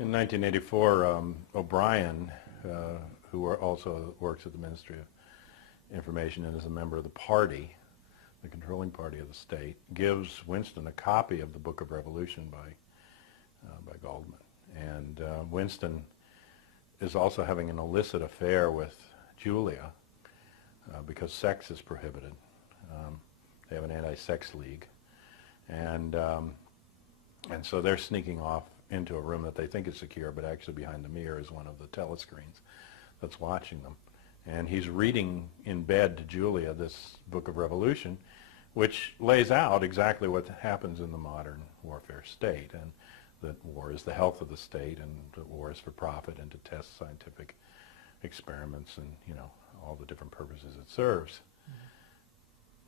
In 1984, O'Brien, who also works at the Ministry of Information and is a member of the party, the controlling party of the state, gives Winston a copy of the Book of Revolution by Goldman. And Winston is also having an illicit affair with Julia because sex is prohibited. They have an anti-sex league. And so they're sneaking off into a room that they think is secure, but actually behind the mirror is one of the telescreens that's watching them. And he's reading in bed to Julia this Book of Revolution, which lays out exactly what happens in the modern warfare state, and that war is the health of the state, and that war is for profit and to test scientific experiments and, you know, all the different purposes it serves.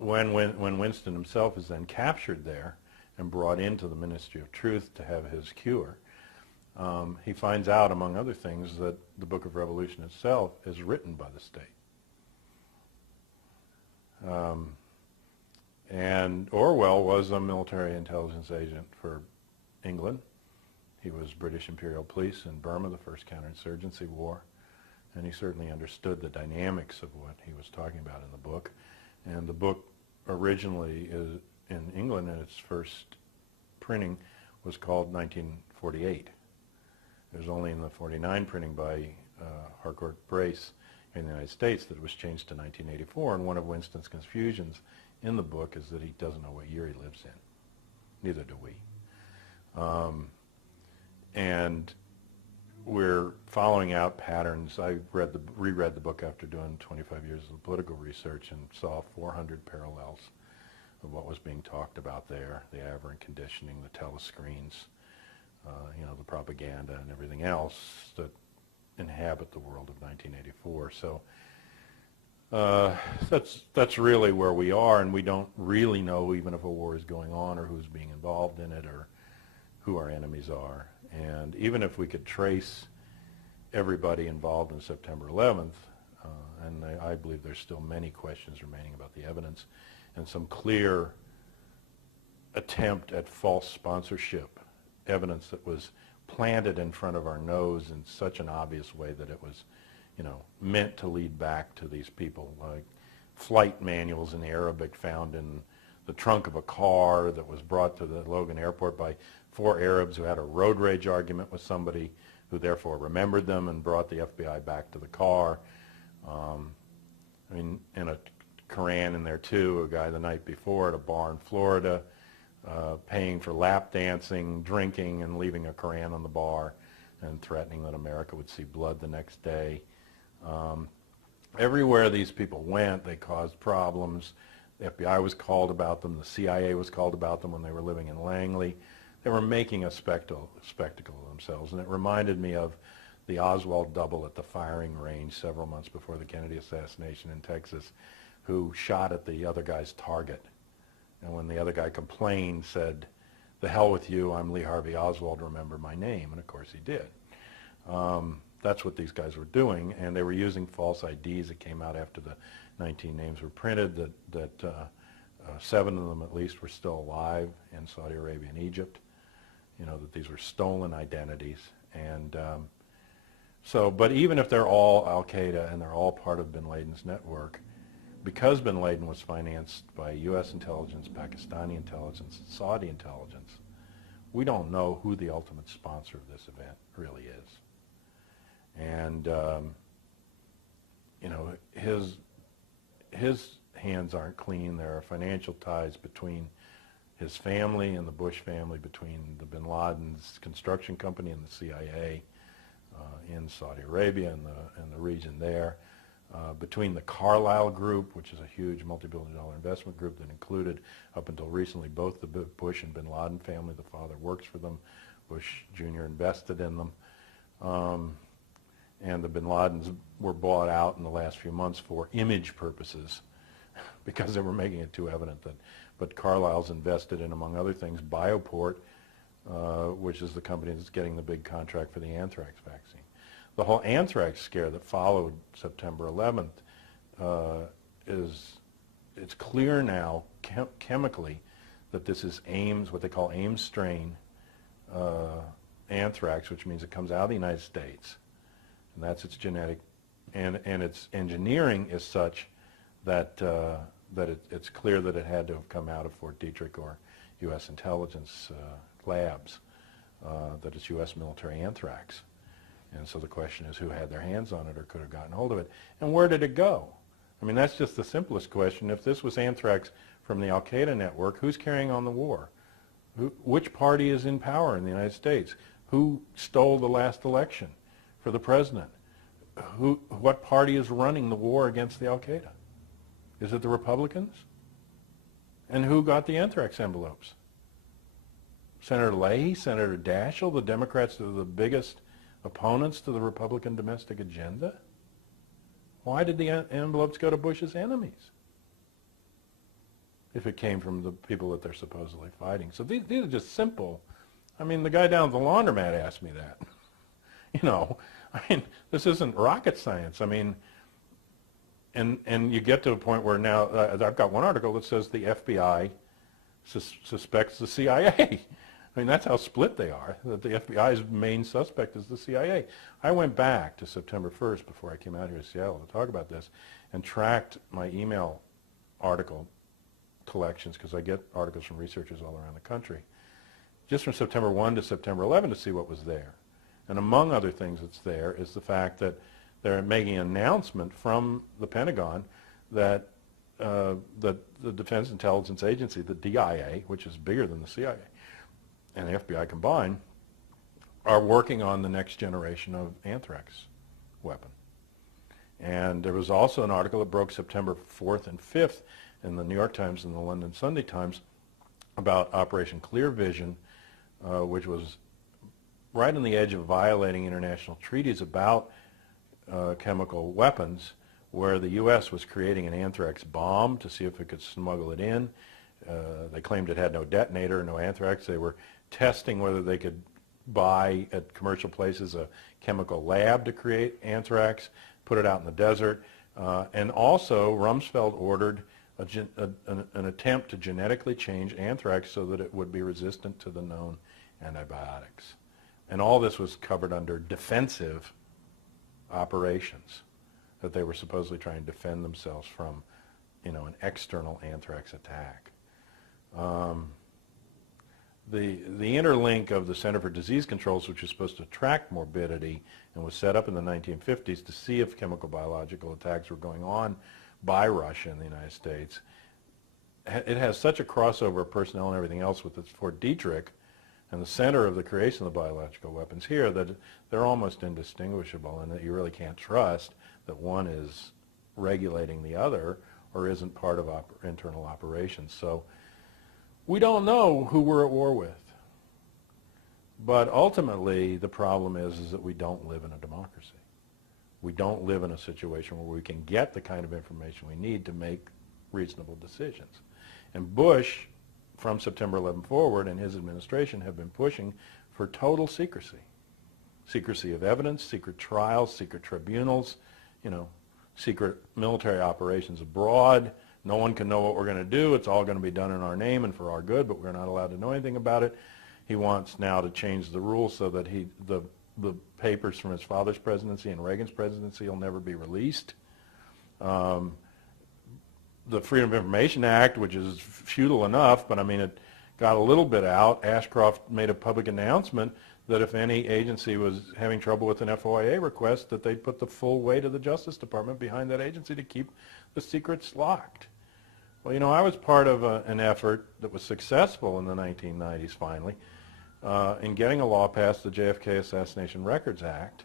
Mm-hmm. When Winston himself is then captured there and brought into the Ministry of Truth to have his cure, he finds out, among other things, that the Book of Revolution itself is written by the state. And Orwell was a military intelligence agent for England. He was British Imperial Police in Burma, the first counterinsurgency war, and he certainly understood the dynamics of what he was talking about in the book. And the book originally is in England, and its first printing was called 1948. It was only in the 49 printing by Harcourt Brace in the United States that it was changed to 1984, and one of Winston's confusions in the book is that he doesn't know what year he lives in. Neither do we. And we're following out patterns. I reread the book after doing 25 years of political research and saw 400 parallels of what was being talked about there, the aberrant conditioning, the telescreens, you know, the propaganda and everything else that inhabit the world of 1984. So that's really where we are, and we don't really know even if a war is going on or who's being involved in it or who our enemies are. And even if we could trace everybody involved in September 11th, and I believe there's still many questions remaining about the evidence, and some clear attempt at false sponsorship, evidence that was planted in front of our nose in such an obvious way that it was, you know, meant to lead back to these people, like flight manuals in Arabic found in the trunk of a car that was brought to the Logan airport by 4 Arabs who had a road rage argument with somebody who therefore remembered them and brought the FBI back to the car. I mean, and a Koran in there too, a guy the night before at a bar in Florida paying for lap dancing, drinking, and leaving a Koran on the bar and threatening that America would see blood the next day. Everywhere these people went, they caused problems. The FBI was called about them. The CIA was called about them when they were living in Langley. They were making a spectacle of themselves, and it reminded me of the Oswald double at the firing range several months before the Kennedy assassination in Texas, who shot at the other guy's target. And when the other guy complained, said, "The hell with you, I'm Lee Harvey Oswald, remember my name." And of course he did. That's what these guys were doing, and they were using false IDs that came out after the 19 names were printed, that 7 of them at least were still alive in Saudi Arabia and Egypt. You know, that these were stolen identities. And but even if they're all al-Qaeda and they're all part of bin Laden's network, because bin Laden was financed by U.S. intelligence, Pakistani intelligence, Saudi intelligence, we don't know who the ultimate sponsor of this event really is. And, you know, his hands aren't clean. There are financial ties between his family and the Bush family, between the bin Laden's construction company and the CIA in Saudi Arabia and the region there, between the Carlyle Group, which is a huge multi-billion-dollar investment group that included, up until recently, both the Bush and bin Laden family. The father works for them. Bush Jr. invested in them. And the bin Ladens were bought out in the last few months for image purposes because they were making it too evident that, but Carlyle's invested in, among other things, Bioport, which is the company that's getting the big contract for the anthrax vaccine. The whole anthrax scare that followed September 11th it's clear now chemically that this is Ames, what they call Ames strain anthrax, which means it comes out of the United States, and that's its genetic, and its engineering is such that it's clear that it had to have come out of Fort Detrick or U.S. intelligence labs, that it's U.S. military anthrax. And so the question is, who had their hands on it or could have gotten hold of it? And where did it go? I mean, that's just the simplest question. If this was anthrax from the Al-Qaeda network, who's carrying on the war? Which party is in power in the United States? Who stole the last election for the president? What party is running the war against the Al-Qaeda? Is it the Republicans? And who got the anthrax envelopes? Senator Leahy, Senator Daschle, the Democrats are the biggest opponents to the Republican domestic agenda? Why did the envelopes go to Bush's enemies if it came from the people that they're supposedly fighting? So these are just simple. I mean, the guy down at the laundromat asked me that. You know, I mean, this isn't rocket science. I mean, and you get to a point where now, I've got one article that says the FBI suspects the CIA. I mean, that's how split they are, that the FBI's main suspect is the CIA. I went back to September 1st before I came out here to Seattle to talk about this and tracked my email article collections, because I get articles from researchers all around the country, just from September 1 to September 11 to see what was there. And among other things that's there is the fact that they're making an announcement from the Pentagon that the Defense Intelligence Agency, the DIA, which is bigger than the CIA, and the FBI combined, are working on the next generation of anthrax weapon. And there was also an article that broke September 4th and 5th in the New York Times and the London Sunday Times about Operation Clear Vision, which was right on the edge of violating international treaties about chemical weapons, where the U.S. was creating an anthrax bomb to see if it could smuggle it in. They claimed it had no detonator, no anthrax. They were testing whether they could buy at commercial places a chemical lab to create anthrax, put it out in the desert. And also, Rumsfeld ordered an attempt to genetically change anthrax so that it would be resistant to the known antibiotics. And all this was covered under defensive operations, that they were supposedly trying to defend themselves from, you know, an external anthrax attack. The interlink of the Center for Disease Controls, which was supposed to track morbidity and was set up in the 1950s to see if chemical biological attacks were going on by Russia in the United States, it has such a crossover of personnel and everything else with its Fort Detrick and the center of the creation of the biological weapons here that they're almost indistinguishable, and that you really can't trust that one is regulating the other or isn't part of internal operations. So we don't know who we're at war with. But ultimately, the problem is that we don't live in a democracy. We don't live in a situation where we can get the kind of information we need to make reasonable decisions. And Bush, from September 11 forward, and his administration have been pushing for total secrecy. Secrecy of evidence, secret trials, secret tribunals, you know, secret military operations abroad. No one can know what we're going to do. It's all going to be done in our name and for our good, but we're not allowed to know anything about it. He wants now to change the rules so that the papers from his father's presidency and Reagan's presidency will never be released. The Freedom of Information Act, which is futile enough, but I mean it got a little bit out. Ashcroft made a public announcement that if any agency was having trouble with an FOIA request, that they'd put the full weight of the Justice Department behind that agency to keep the secrets locked. Well, you know, I was part of an effort that was successful in the 1990s, finally, in getting a law passed, the JFK Assassination Records Act,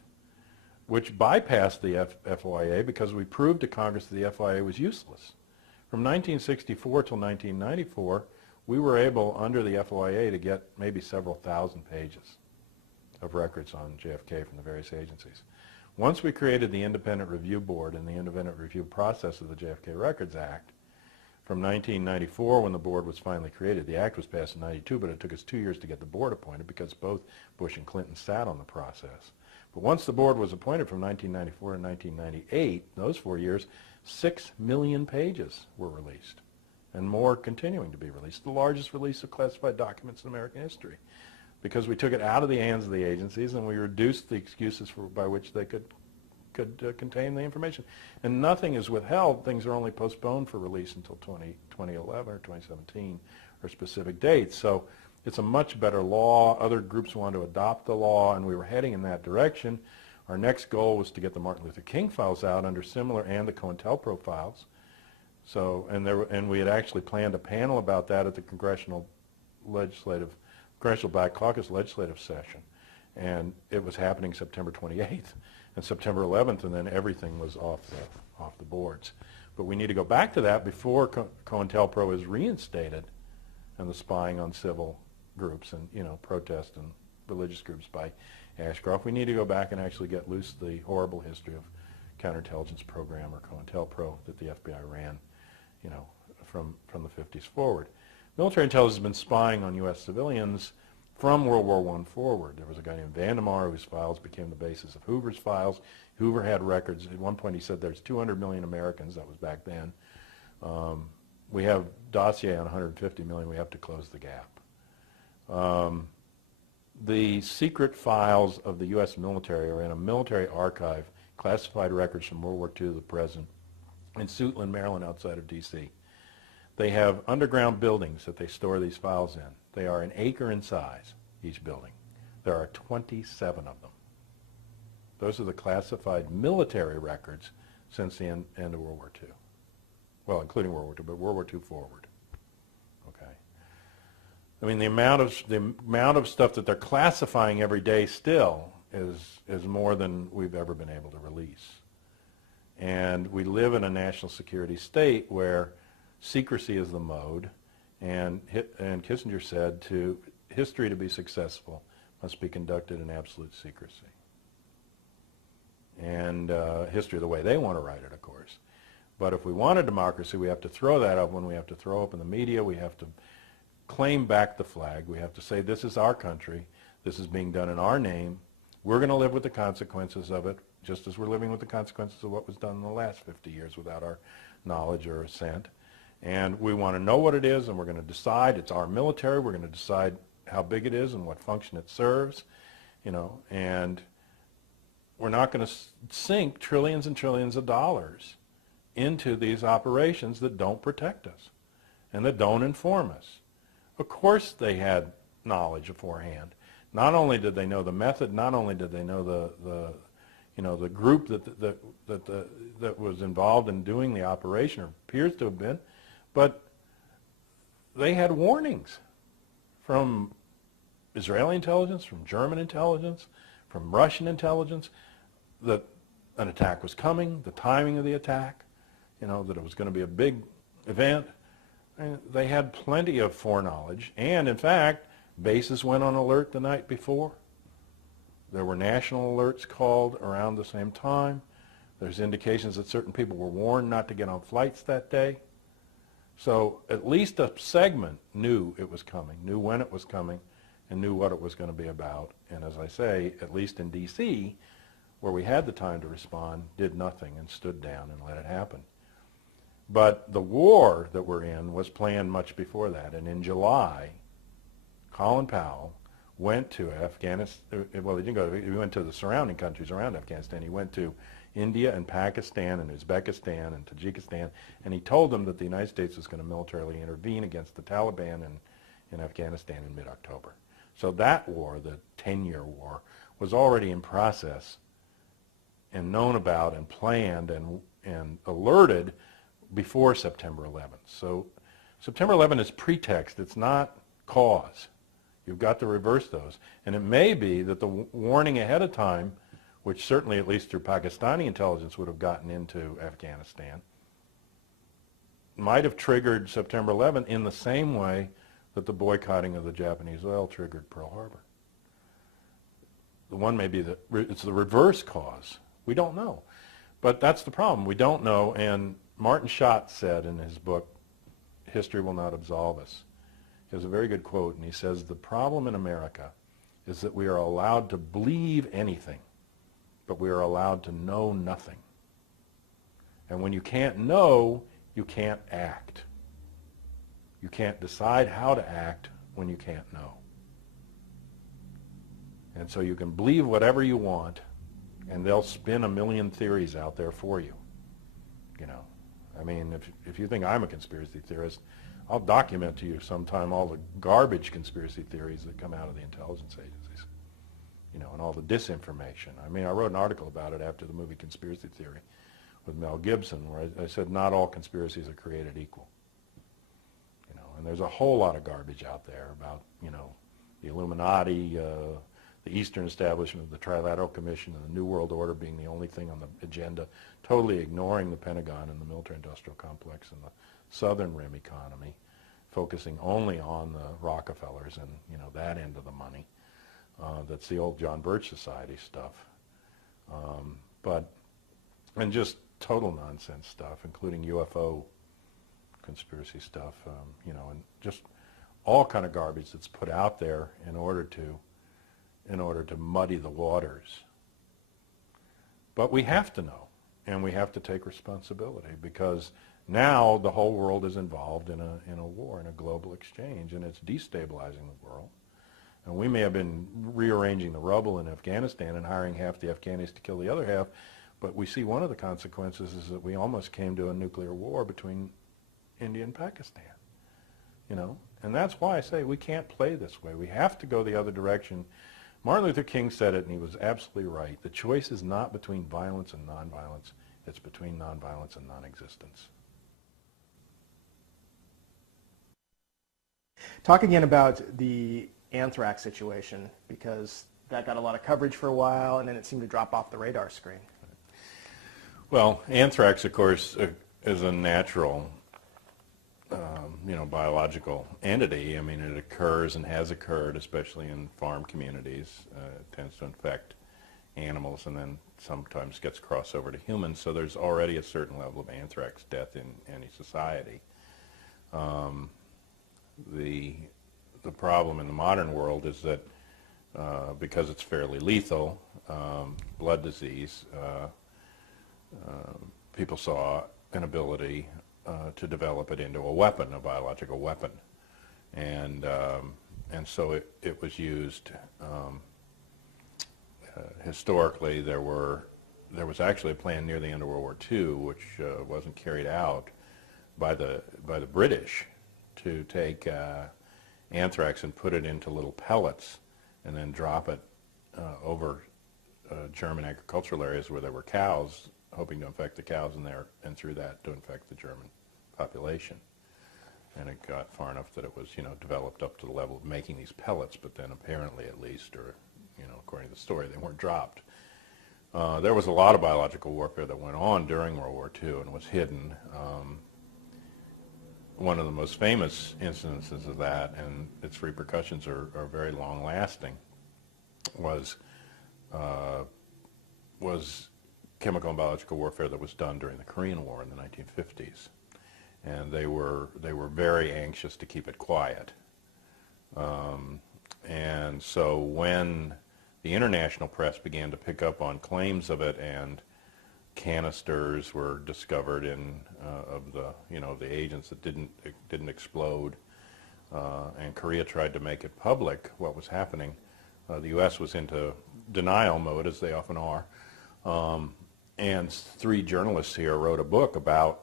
which bypassed the FOIA because we proved to Congress that the FOIA was useless. From 1964 till 1994, we were able, under the FOIA, to get maybe several thousand pages of records on JFK from the various agencies. Once we created the Independent Review Board and the independent review process of the JFK Records Act, from 1994, when the board was finally created, the act was passed in 92, but it took us 2 years to get the board appointed because both Bush and Clinton sat on the process. But once the board was appointed from 1994 to 1998, those 4 years, 6 million pages were released, and more continuing to be released, the largest release of classified documents in American history. because we took it out of the hands of the agencies and we reduced the excuses by which they could contain the information. And nothing is withheld. Things are only postponed for release until 2011 or 2017 or specific dates. So it's a much better law. Other groups want to adopt the law, and we were heading in that direction. Our next goal was to get the Martin Luther King files out under similar, and the COINTELPRO files. So, and we had actually planned a panel about that at the Congressional Black Caucus legislative session. And it was happening September 28th and September 11th, and then everything was off the boards. But we need to go back to that before COINTELPRO is reinstated, and the spying on civil groups and, protest and religious groups by Ashcroft. We need to go back and actually get loose the horrible history of counterintelligence program, or COINTELPRO, that the FBI ran, from the 50s forward. Military intelligence has been spying on U.S. civilians from World War I forward. There was a guy named Vandemar whose files became the basis of Hoover's files. Hoover had records. At one point he said there's 200 million Americans. That was back then. We have dossier on 150 million. We have to close the gap. The secret files of the U.S. military are in a military archive, classified records from World War II to the present, in Suitland, Maryland, outside of D.C. They have underground buildings that they store these files in. They are an acre in size, each building. There are 27 of them. Those are the classified military records since the end of World War II. Well, including World War II, but World War II forward. Okay. I mean, the amount of stuff that they're classifying every day still is more than we've ever been able to release. And we live in a national security state where secrecy is the mode, and Kissinger said history to be successful must be conducted in absolute secrecy. And history the way they want to write it, of course. But if we want a democracy, we have to throw that up when we have to throw up in the media. We have to claim back the flag. We have to say, this is our country. This is being done in our name. We're going to live with the consequences of it, just as we're living with the consequences of what was done in the last 50 years without our knowledge or assent. And we want to know what it is, and we're going to decide. It's our military. We're going to decide how big it is and what function it serves, and we're not going to sink trillions and trillions of dollars into these operations that don't protect us and that don't inform us. Of course they had knowledge beforehand. Not only did they know the method, not only did they know the group that was involved in doing the operation, or appears to have been, but they had warnings from Israeli intelligence, from German intelligence, from Russian intelligence, that an attack was coming, the timing of the attack, that it was going to be a big event. And they had plenty of foreknowledge, and in fact, bases went on alert the night before. There were national alerts called around the same time. There's indications that certain people were warned not to get on flights that day. So at least a segment knew it was coming, knew when it was coming, and knew what it was going to be about. And as I say, at least in D.C., where we had the time to respond, did nothing and stood down and let it happen. But the war that we're in was planned much before that. And in July, Colin Powell went to Afghanistan. Well, he didn't go. He went to the surrounding countries around Afghanistan. He went to India and Pakistan and Uzbekistan and Tajikistan, and he told them that the United States was going to militarily intervene against the Taliban in Afghanistan in mid-October. So that war, the 10-year war, was already in process and known about and planned and alerted before September 11th. So September 11th is pretext. It's not cause. You've got to reverse those. And it may be that the warning ahead of time, which certainly at least through Pakistani intelligence would have gotten into Afghanistan, might have triggered September 11th in the same way that the boycotting of the Japanese oil triggered Pearl Harbor. The one may be that it's the reverse cause. We don't know. But that's the problem. We don't know, and Martin Schott said in his book, History Will Not Absolve Us, he has a very good quote, and he says, the problem in America is that we are allowed to believe anything, but we are allowed to know nothing. And when you can't know, you can't act. You can't decide how to act when you can't know. And so you can believe whatever you want, and they'll spin a million theories out there for you. You know, I mean, if you think I'm a conspiracy theorist, I'll document to you sometime all the garbage conspiracy theories that come out of the intelligence agencies, you know, and all the disinformation. I mean, I wrote an article about it after the movie Conspiracy Theory with Mel Gibson, where I said not all conspiracies are created equal. You know, and there's a whole lot of garbage out there about, you know, the Illuminati, the Eastern establishment, the Trilateral Commission, and the New World Order being the only thing on the agenda, totally ignoring the Pentagon and the military-industrial complex and the Southern Rim economy, focusing only on the Rockefellers and, you know, that end of the money. That's the old John Birch Society stuff. And just total nonsense stuff, including UFO conspiracy stuff, you know, and just all kind of garbage that's put out there in order to muddy the waters. But we have to know, and we have to take responsibility, because now the whole world is involved in a war, in a global exchange, and it's destabilizing the world. And we may have been rearranging the rubble in Afghanistan and hiring half the Afghanis to kill the other half, but we see one of the consequences is that we almost came to a nuclear war between India and Pakistan. You know, and that's why I say we can't play this way. We have to go the other direction. Martin Luther King said it, and he was absolutely right. The choice is not between violence and nonviolence. It's between nonviolence and non-existence. Talk again about the anthrax situation, because that got a lot of coverage for a while, and then it seemed to drop off the radar screen. Well, anthrax, of course, is a natural you know, biological entity. I mean, it occurs and has occurred, especially in farm communities. It tends to infect animals and then sometimes gets crossed over to humans. So there's already a certain level of anthrax death in any society. The problem in the modern world is that because it's fairly lethal, blood disease, people saw an ability to develop it into a weapon, a biological weapon, and so it was used. Historically, there was actually a plan near the end of World War II, which wasn't carried out by the British, to take anthrax and put it into little pellets, and then drop it over German agricultural areas where there were cows, hoping to infect the cows in there, and through that to infect the German population. And it got far enough that it was, you know, developed up to the level of making these pellets, but then apparently, at least, or, you know, according to the story, they weren't dropped. There was a lot of biological warfare that went on during World War II and was hidden. One of the most famous incidences of that, and its repercussions are very long-lasting, was chemical and biological warfare that was done during the Korean War in the 1950s. And they were very anxious to keep it quiet. And so when the international press began to pick up on claims of it, and canisters were discovered in of the agents that didn't explode, and Korea tried to make it public what was happening, the U.S. was into denial mode, as they often are. And 3 journalists here wrote a book about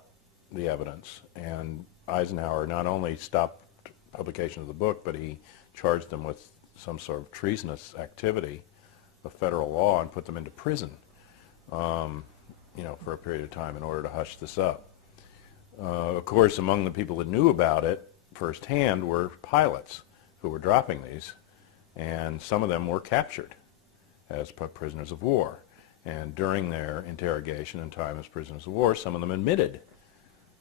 the evidence, and Eisenhower not only stopped publication of the book, but he charged them with some sort of treasonous activity of federal law and put them into prison, you know, for a period of time in order to hush this up. Of course, among the people that knew about it firsthand were pilots who were dropping these, and some of them were captured as prisoners of war. And during their interrogation and time as prisoners of war, some of them admitted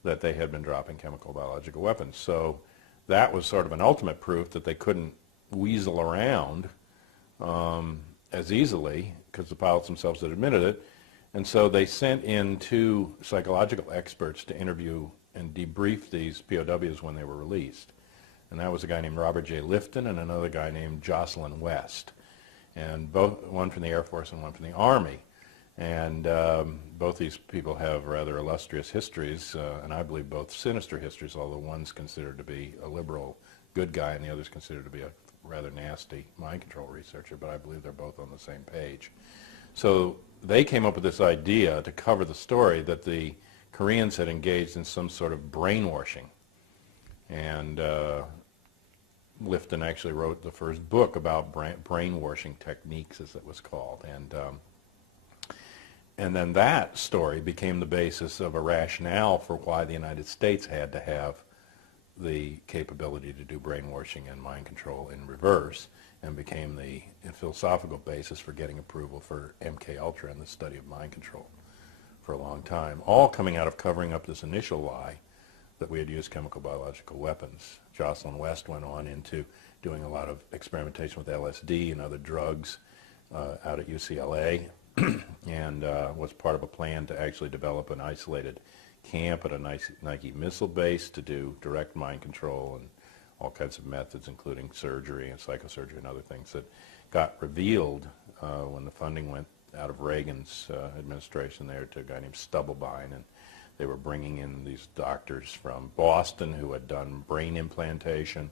that they had been dropping chemical biological weapons. So that was sort of an ultimate proof that they couldn't weasel around as easily, because the pilots themselves had admitted it. And so they sent in 2 psychological experts to interview and debrief these POWs when they were released. And that was a guy named Robert J. Lifton and another guy named Jocelyn West. And one from the Air Force and one from the Army. And both these people have rather illustrious histories, and I believe both sinister histories, although one's considered to be a liberal good guy and the other's considered to be a rather nasty mind control researcher, but I believe they're both on the same page. So they came up with this idea to cover the story that the Koreans had engaged in some sort of brainwashing. And Lifton actually wrote the first book about brainwashing techniques, as it was called. And then that story became the basis of a rationale for why the United States had to have the capability to do brainwashing and mind control in reverse, and became the philosophical basis for getting approval for MK Ultra and the study of mind control for a long time, all coming out of covering up this initial lie that we had used chemical biological weapons. Jocelyn West went on into doing a lot of experimentation with LSD and other drugs out at UCLA, and was part of a plan to actually develop an isolated camp at a Nike missile base to do direct mind control and all kinds of methods, including surgery and psychosurgery and other things that got revealed when the funding went out of Reagan's administration there to a guy named Stubblebine, and they were bringing in these doctors from Boston who had done brain implantation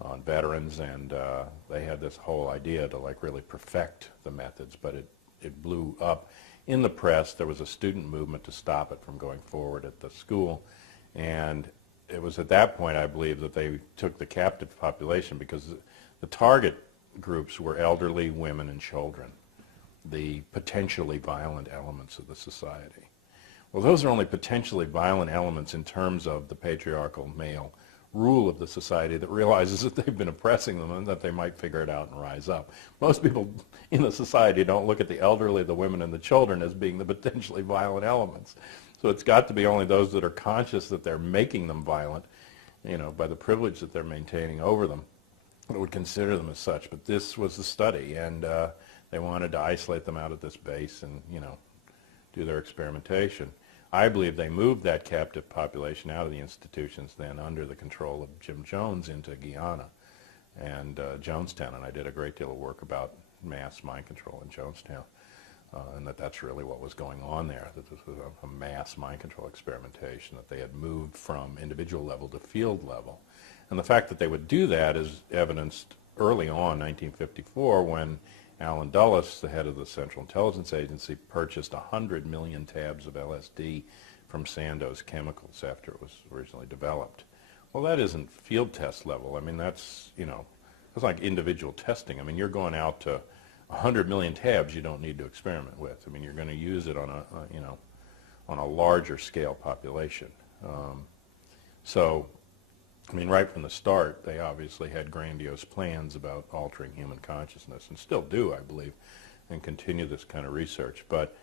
on veterans, and they had this whole idea to like really perfect the methods, but it blew up in the press. There was a student movement to stop it from going forward at the school, and it was at that point, I believe, that they took the captive population, because the target groups were elderly, women, and children, the potentially violent elements of the society. Well, those are only potentially violent elements in terms of the patriarchal male rule of the society that realizes that they've been oppressing them and that they might figure it out and rise up. Most people in the society don't look at the elderly, the women, and the children as being the potentially violent elements. So it's got to be only those that are conscious that they're making them violent, you know, by the privilege that they're maintaining over them, that would consider them as such. But this was the study, and they wanted to isolate them out at this base and, you know, do their experimentation. I believe they moved that captive population out of the institutions then under the control of Jim Jones into Guyana and Jonestown, and I did a great deal of work about mass mind control in Jonestown, and that's really what was going on there, that this was a mass mind control experimentation, that they had moved from individual level to field level. And the fact that they would do that is evidenced early on, 1954, when Alan Dulles, the head of the Central Intelligence Agency, purchased 100 million tabs of LSD from Sandoz Chemicals after it was originally developed. Well, that isn't field test level. I mean, that's, you know, that's like individual testing. I mean, you're going out to 100 million tabs you don't need to experiment with. I mean, you're going to use it on a you know, on a larger scale population. So, I mean, right from the start, they obviously had grandiose plans about altering human consciousness, and still do, I believe, and continue this kind of research. But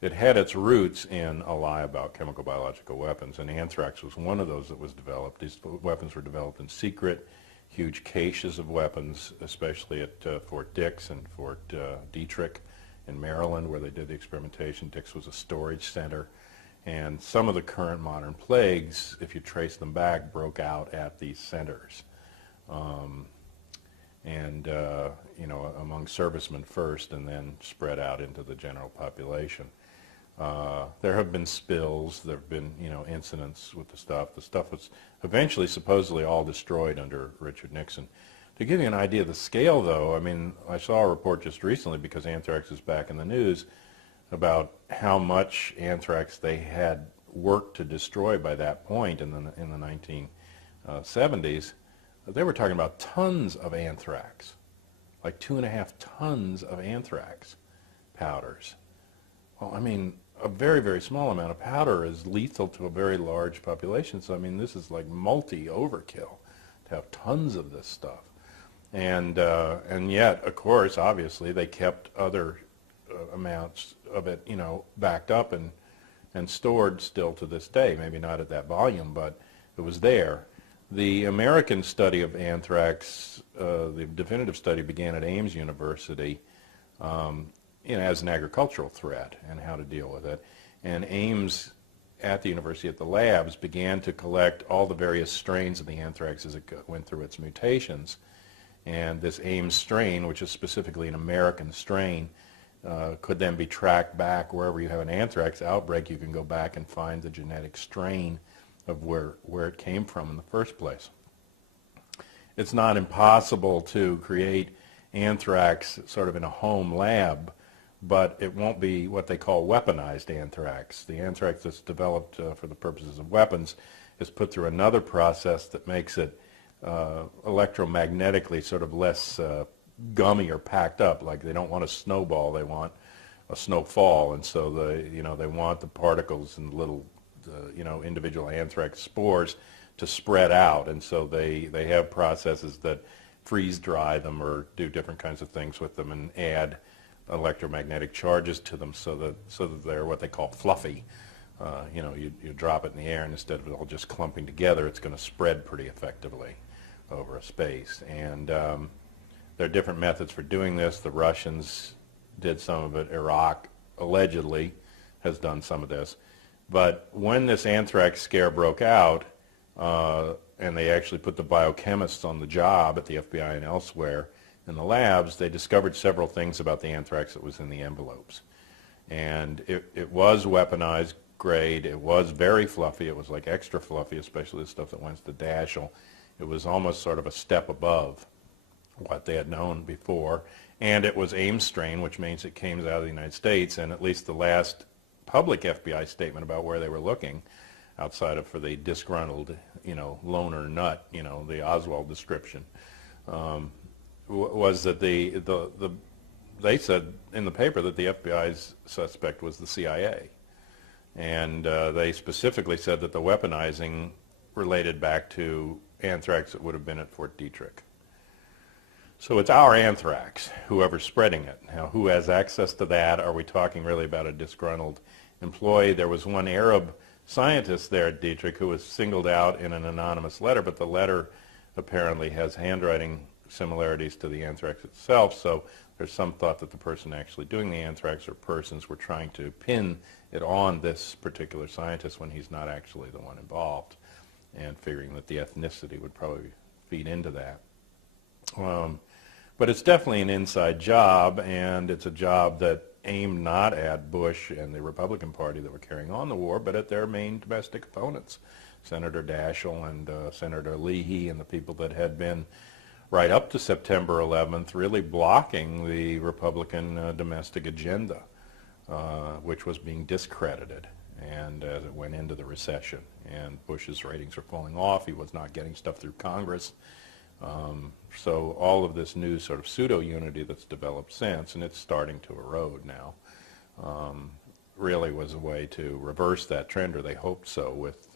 it had its roots in a lie about chemical biological weapons, and anthrax was one of those that was developed. These weapons were developed in secret, huge caches of weapons, especially at Fort Dix and Fort Detrick in Maryland, where they did the experimentation. Dix was a storage center. And some of the current modern plagues, if you trace them back, broke out at these centers. You know, among servicemen first, and then spread out into the general population. There have been spills, there have been, you know, incidents with the stuff. The stuff was eventually supposedly all destroyed under Richard Nixon. To give you an idea of the scale, though, I mean, I saw a report just recently, because anthrax is back in the news, about how much anthrax they had worked to destroy by that point in the 1970s. They were talking about tons of anthrax, like 2.5 tons of anthrax powders. Well, I mean, a very, very small amount of powder is lethal to a very large population. So, I mean, this is like multi-overkill to have tons of this stuff. And yet, of course, obviously, they kept other amounts of it, you know, backed up and stored still to this day. Maybe not at that volume, but it was there. The American study of anthrax, the definitive study, began at Ames University, you know, as an agricultural threat and how to deal with it. And Ames, at the university, at the labs, began to collect all the various strains of the anthrax as it went through its mutations. And this Ames strain, which is specifically an American strain, could then be tracked back wherever you have an anthrax outbreak. You can go back and find the genetic strain of where it came from in the first place. it's not impossible to create anthrax sort of in a home lab, but it won't be what they call weaponized anthrax. The anthrax that's developed for the purposes of weapons is put through another process that makes it electromagnetically sort of less gummy or packed up. Like they don't want a snowball, they want a snowfall, and so they want the particles and little individual anthrax spores to spread out, and so they have processes that freeze dry them or do different kinds of things with them and add electromagnetic charges to them so that they're what they call fluffy. You drop it in the air, and instead of it all just clumping together, it's going to spread pretty effectively over a space. And there are different methods for doing this. The Russians did some of it. Iraq allegedly has done some of this. But when this anthrax scare broke out, and they actually put the biochemists on the job at the FBI and elsewhere in the labs, they discovered several things about the anthrax that was in the envelopes. And it was weaponized grade. It was very fluffy. It was like extra fluffy, especially the stuff that went to Daschle. It was almost sort of a step above what they had known before. And it was AIM strain, which means it came out of the United States, and at least the last public FBI statement about where they were looking, outside of for the disgruntled, loner nut, the Oswald description, was that they said in the paper that the FBI's suspect was the CIA. And they specifically said that the weaponizing related back to anthrax that would have been at Fort Detrick. So it's our anthrax, whoever's spreading it. Now, who has access to that? Are we talking really about a disgruntled employee? There was one Arab scientist there at Detrick who was singled out in an anonymous letter, but the letter apparently has handwriting similarities to the anthrax itself, so there's some thought that the person actually doing the anthrax or persons were trying to pin it on this particular scientist when he's not actually the one involved, and figuring that the ethnicity would probably feed into that. But it's definitely an inside job, and it's a job that aimed not at Bush and the Republican Party that were carrying on the war, but at their main domestic opponents, Senator Daschle and Senator Leahy, and the people that had been right up to September 11th really blocking the Republican domestic agenda, which was being discredited, and as it went into the recession. And Bush's ratings were falling off. He was not getting stuff through Congress. So all of this new sort of pseudo-unity that's developed since, and it's starting to erode now, really was a way to reverse that trend, or they hoped so with,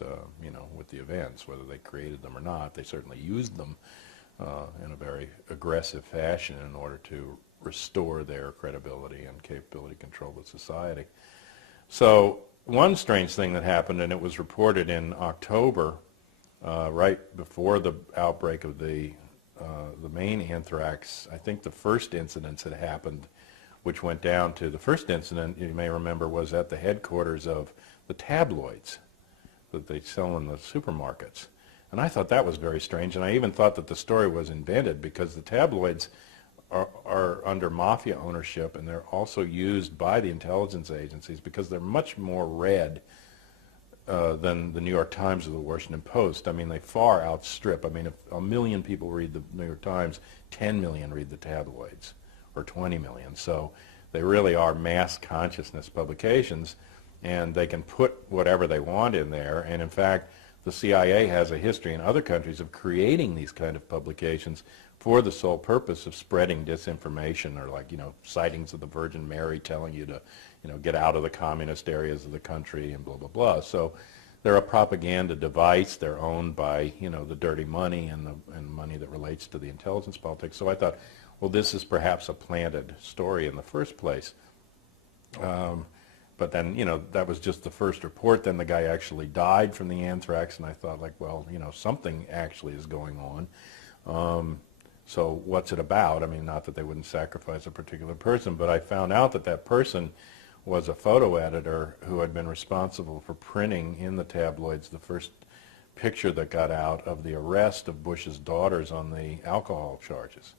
with the events, whether they created them or not. They certainly used them in a very aggressive fashion in order to restore their credibility and capability to control the society. So one strange thing that happened, and it was reported in October, right before the outbreak of the main anthrax. I think the first incidents had happened, which went down to, the first incident, you may remember, was at the headquarters of the tabloids that they sell in the supermarkets. And I thought that was very strange, and I even thought that the story was invented, because the tabloids are under mafia ownership, and they're also used by the intelligence agencies because they're much more read than the New York Times or the Washington Post. I mean, they far outstrip. I mean, if 1 million people read the New York Times, 10 million read the tabloids, or 20 million. So they really are mass consciousness publications, and they can put whatever they want in there. And in fact, the CIA has a history in other countries of creating these kind of publications for the sole purpose of spreading disinformation, or like, sightings of the Virgin Mary telling you to, get out of the communist areas of the country and blah, blah, blah. So they're a propaganda device. They're owned by, the dirty money and the money that relates to the intelligence politics. So I thought, well, this is perhaps a planted story in the first place. But then, that was just the first report. Then the guy actually died from the anthrax, and I thought, like, well, something actually is going on. So what's it about? I mean, not that they wouldn't sacrifice a particular person, but I found out that that person was a photo editor who had been responsible for printing in the tabloids the first picture that got out of the arrest of Bush's daughters on the alcohol charges.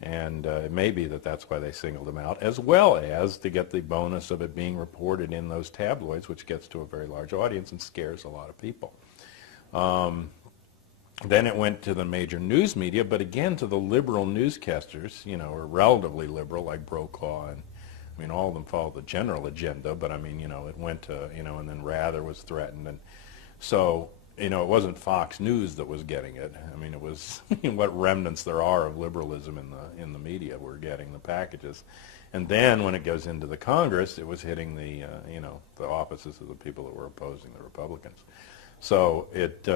And it may be that that's why they singled him out, as well as to get the bonus of it being reported in those tabloids, which gets to a very large audience and scares a lot of people. Then it went to the major news media, but again to the liberal newscasters, or relatively liberal, like Brokaw, and I mean, all of them followed the general agenda, but I mean, it went to, and then Rather was threatened, and so, it wasn't Fox News that was getting it. I mean, it was what remnants there are of liberalism in the media were getting the packages. And then when it goes into the Congress, it was hitting the, the offices of the people that were opposing the Republicans. So it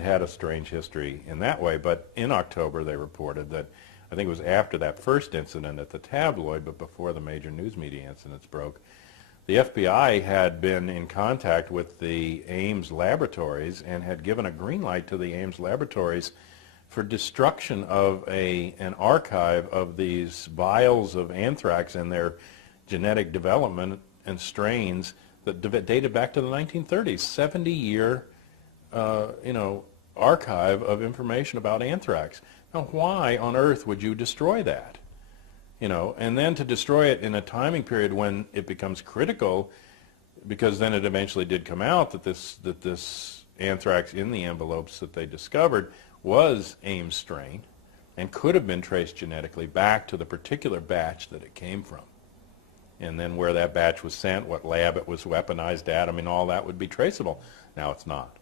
had a strange history in that way. But in October, they reported that, I think it was after that first incident at the tabloid, but before the major news media incidents broke, the FBI had been in contact with the Ames laboratories and had given a green light to the Ames laboratories for destruction of an archive of these vials of anthrax and their genetic development and strains that dated back to the 1930s, 70-year, archive of information about anthrax. Now, why on earth would you destroy that? And then to destroy it in a timing period when it becomes critical, because then it eventually did come out that this anthrax in the envelopes that they discovered was Ames strain and could have been traced genetically back to the particular batch that it came from. And then where that batch was sent, what lab it was weaponized at, I mean, all that would be traceable. Now it's not.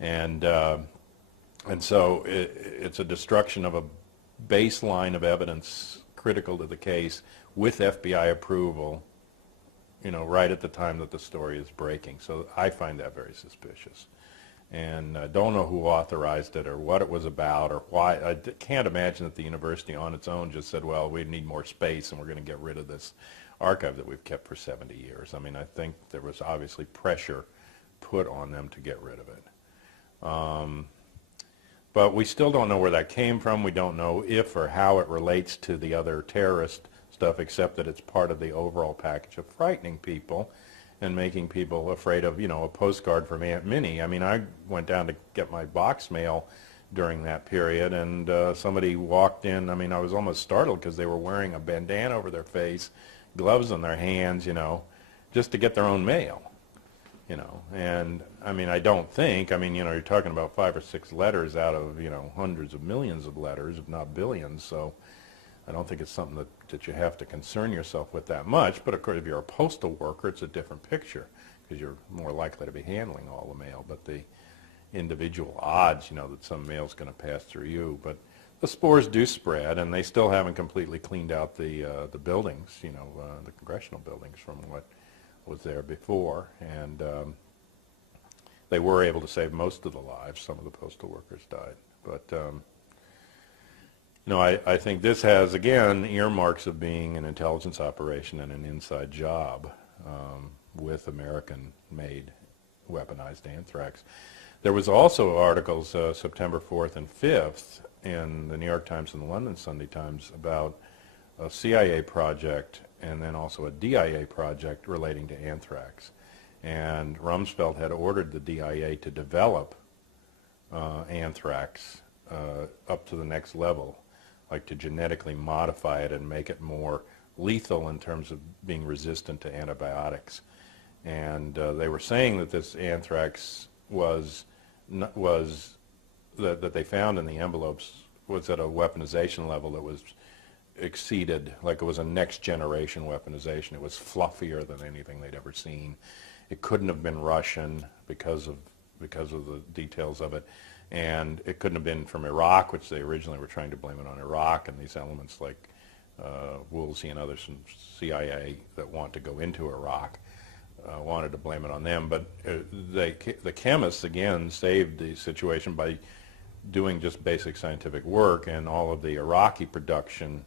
And so it's a destruction of a baseline of evidence critical to the case with FBI approval, right at the time that the story is breaking. So I find that very suspicious. And I don't know who authorized it or what it was about or why. I can't imagine that the university on its own just said, well, we need more space and we're going to get rid of this archive that we've kept for 70 years. I mean, I think there was obviously pressure put on them to get rid of it. But we still don't know where that came from. We don't know if or how it relates to the other terrorist stuff, except that it's part of the overall package of frightening people and making people afraid of, a postcard from Aunt Minnie. I mean, I went down to get my box mail during that period, and somebody walked in. I mean, I was almost startled because they were wearing a bandana over their face, gloves on their hands, just to get their own mail. And I mean, I don't think, I mean, you're talking about 5 or 6 letters out of, hundreds of millions of letters, if not billions, so I don't think it's something that you have to concern yourself with that much, but of course if you're a postal worker, it's a different picture, because you're more likely to be handling all the mail, but the individual odds, that some mail's going to pass through you, but the spores do spread, and they still haven't completely cleaned out the buildings, the congressional buildings from what was there before, and they were able to save most of the lives. Some of the postal workers died, but I think this has, again, earmarks of being an intelligence operation and an inside job with American-made weaponized anthrax. There was also articles September 4th and 5th in the New York Times and the London Sunday Times about a CIA project and then also a DIA project relating to anthrax. And Rumsfeld had ordered the DIA to develop anthrax up to the next level, like to genetically modify it and make it more lethal in terms of being resistant to antibiotics. And they were saying that this anthrax that they found in the envelopes was at a weaponization level that was exceeded, like it was a next generation weaponization. It was fluffier than anything they'd ever seen. It couldn't have been Russian because of the details of it, and it couldn't have been from Iraq, which they originally were trying to blame it on Iraq, and these elements like Woolsey and others from CIA that want to go into Iraq wanted to blame it on them, but the chemists again saved the situation by doing just basic scientific work, and all of the Iraqi production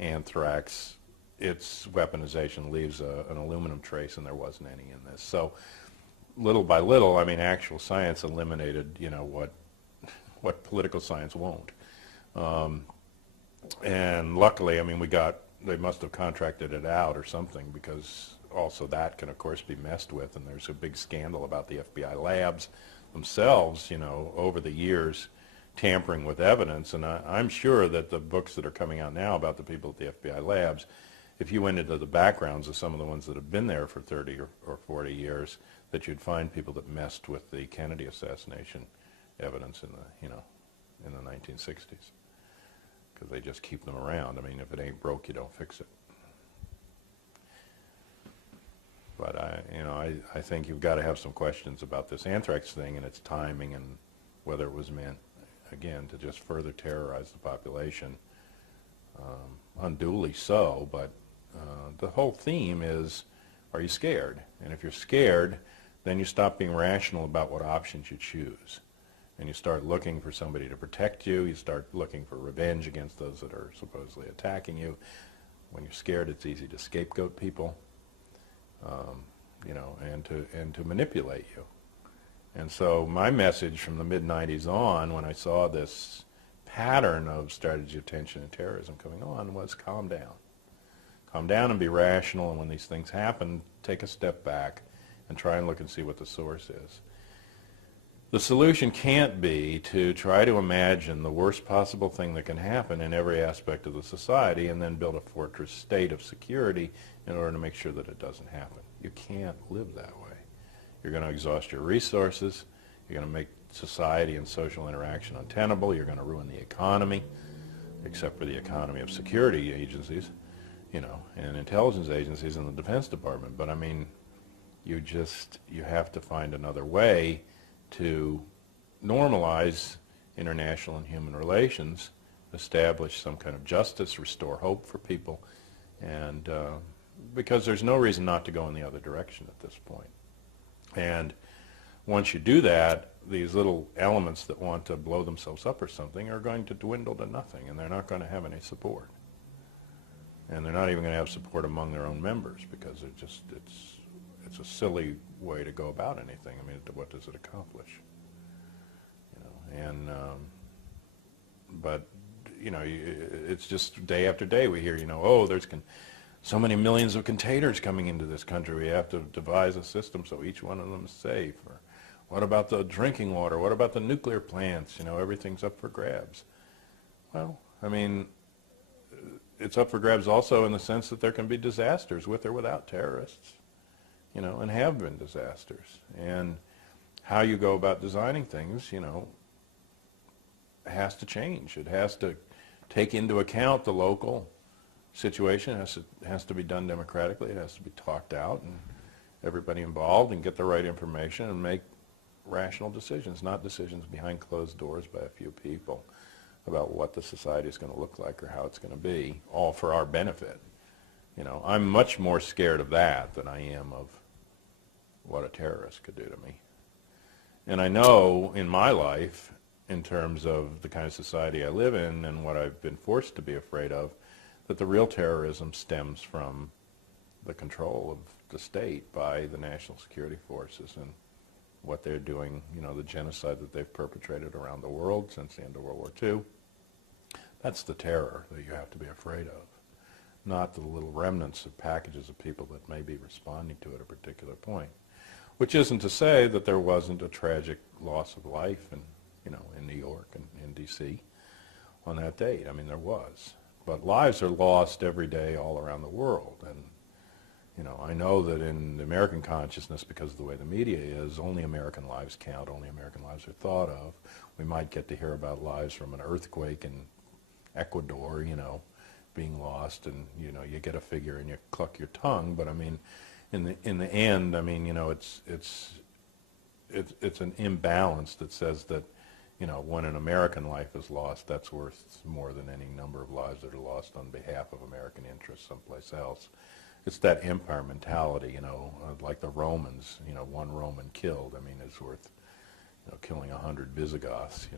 anthrax, its weaponization leaves an aluminum trace, and there wasn't any in this. So little by little, I mean, actual science eliminated, what political science won't. And luckily, I mean, they must have contracted it out or something, because also that can, of course, be messed with, and there's a big scandal about the FBI labs themselves, over the years, tampering with evidence. And I'm sure that the books that are coming out now about the people at the FBI labs, if you went into the backgrounds of some of the ones that have been there for 30 or 40 years, that you'd find people that messed with the Kennedy assassination evidence in the 1960s, because they just keep them around. I mean, if it ain't broke, you don't fix it. But I think you've got to have some questions about this anthrax thing and its timing and whether it was meant, again, to just further terrorize the population, unduly so. But the whole theme is, are you scared? And if you're scared, then you stop being rational about what options you choose. And you start looking for somebody to protect you. You start looking for revenge against those that are supposedly attacking you. When you're scared, it's easy to scapegoat people, and to manipulate you. And so my message from the mid-'90s on, when I saw this pattern of strategy of tension and terrorism coming on, was calm down. Calm down and be rational, and when these things happen, take a step back and try and look and see what the source is. The solution can't be to try to imagine the worst possible thing that can happen in every aspect of the society and then build a fortress state of security in order to make sure that it doesn't happen. You can't live that way. You're going to exhaust your resources. You're going to make society and social interaction untenable. You're going to ruin the economy, except for the economy of security agencies, and intelligence agencies in the Defense Department. But I mean, you have to find another way to normalize international and human relations, establish some kind of justice, restore hope for people, and because there's no reason not to go in the other direction at this point. And once you do that, these little elements that want to blow themselves up or something are going to dwindle to nothing, and they're not going to have any support. And they're not even going to have support among their own members, because it's a silly way to go about anything. I mean, what does it accomplish? But it's just day after day we hear, there's so many millions of containers coming into this country. We have to devise a system so each one of them is safe. Or what about the drinking water? What about the nuclear plants? Everything's up for grabs. Well, I mean, it's up for grabs also in the sense that there can be disasters with or without terrorists, and have been disasters. And how you go about designing things, has to change. It has to take into account the local situation. It has to be done democratically. It has to be talked out, and everybody involved, and get the right information and make rational decisions, not decisions behind closed doors by a few people about what the society is going to look like or how it's going to be, all for our benefit. I'm much more scared of that than I am of what a terrorist could do to me. And I know in my life, in terms of the kind of society I live in and what I've been forced to be afraid of, that the real terrorism stems from the control of the state by the national security forces and what they're doing, the genocide that they've perpetrated around the world since the end of World War II. That's the terror that you have to be afraid of, not the little remnants of packages of people that may be responding to it at a particular point. Which isn't to say that there wasn't a tragic loss of life in New York and in D.C. on that date. I mean, there was. But lives are lost every day all around the world. And, I know that in the American consciousness, because of the way the media is, only American lives count, only American lives are thought of. We might get to hear about lives from an earthquake in Ecuador, being lost, and, you get a figure and you cluck your tongue. But, I mean, in the end, I mean, it's an imbalance that says that, when an American life is lost, that's worth more than any number of lives that are lost on behalf of American interests someplace else. It's that empire mentality, like the Romans, one Roman killed, I mean, is worth, killing 100 Visigoths,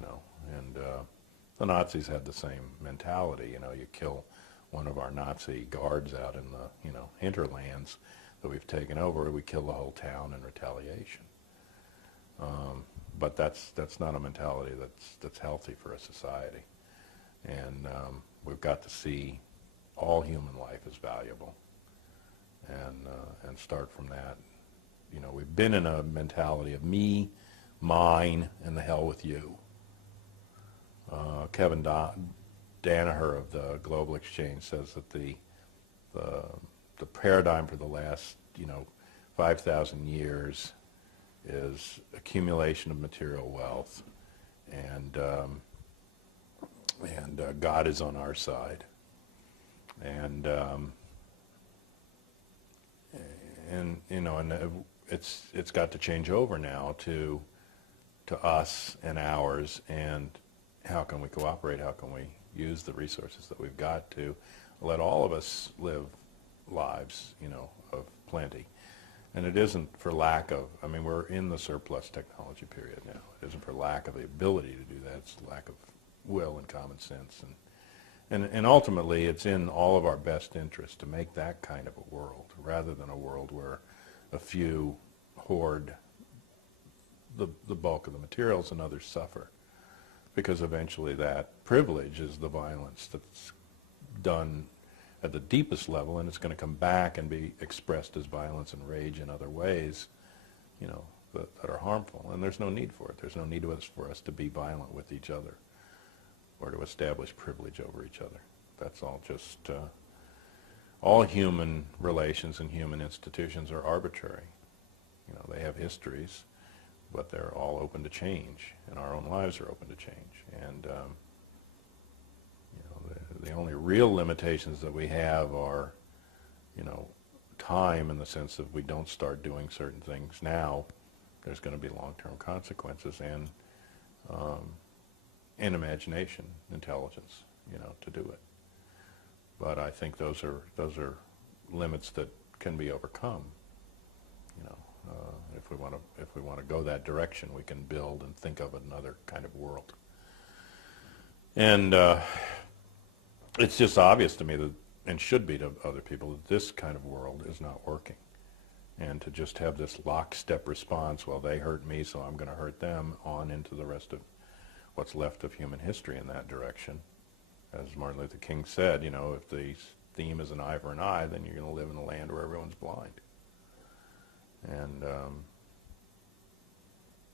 and the Nazis had the same mentality, you kill one of our Nazi guards out in the, hinterlands that we've taken over, we kill the whole town in retaliation. But that's not a mentality that's healthy for a society. And we've got to see all human life as valuable, and start from that. We've been in a mentality of me, mine, and the hell with you. Kevin Danaher of the Global Exchange says that the paradigm for the last 5,000 years is accumulation of material wealth and God is on our side, and you know, and it's got to change over now to us and ours, and how can we cooperate? How can we use the resources that we've got to let all of us live lives, you know, of plenty? And it isn't for lack of, I mean, we're in the surplus technology period now. It isn't for lack of the ability to do that. It's lack of will and common sense. And ultimately, it's in all of our best interest to make that kind of a world, rather than a world where a few hoard the bulk of the materials and others suffer. Because eventually that privilege is the violence that's done at the deepest level, and it's going to come back and be expressed as violence and rage in other ways, you know, that are harmful. And there's no need for it. There's no need for us to be violent with each other or to establish privilege over each other. That's all just, all human relations and human institutions are arbitrary. You know, they have histories, but they're all open to change, and our own lives are open to change. And the only real limitations that we have are, you know, time, in the sense that if we don't start doing certain things now, there's going to be long-term consequences, and imagination, intelligence, you know, to do it. But I think those are limits that can be overcome. You know, if we want to go that direction, we can build and think of another kind of world. And it's just obvious to me that, and should be to other people, that this kind of world is not working. And to just have this lockstep response, well, they hurt me, so I'm going to hurt them, on into the rest of what's left of human history in that direction. As Martin Luther King said, you know, if the theme is an eye for an eye, then you're going to live in a land where everyone's blind. And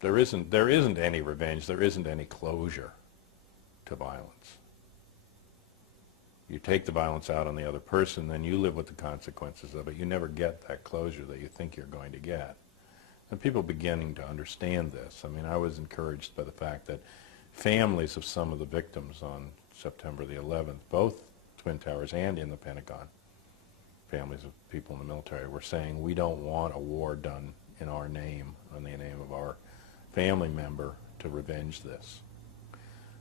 there isn't any revenge, there isn't any closure to violence. You take the violence out on the other person, then you live with the consequences of it. You never get that closure that you think you're going to get. And people are beginning to understand this. I mean, I was encouraged by the fact that families of some of the victims on September the 11th, both Twin Towers and in the Pentagon, families of people in the military, were saying, we don't want a war done in our name, in the name of our family member, to revenge this.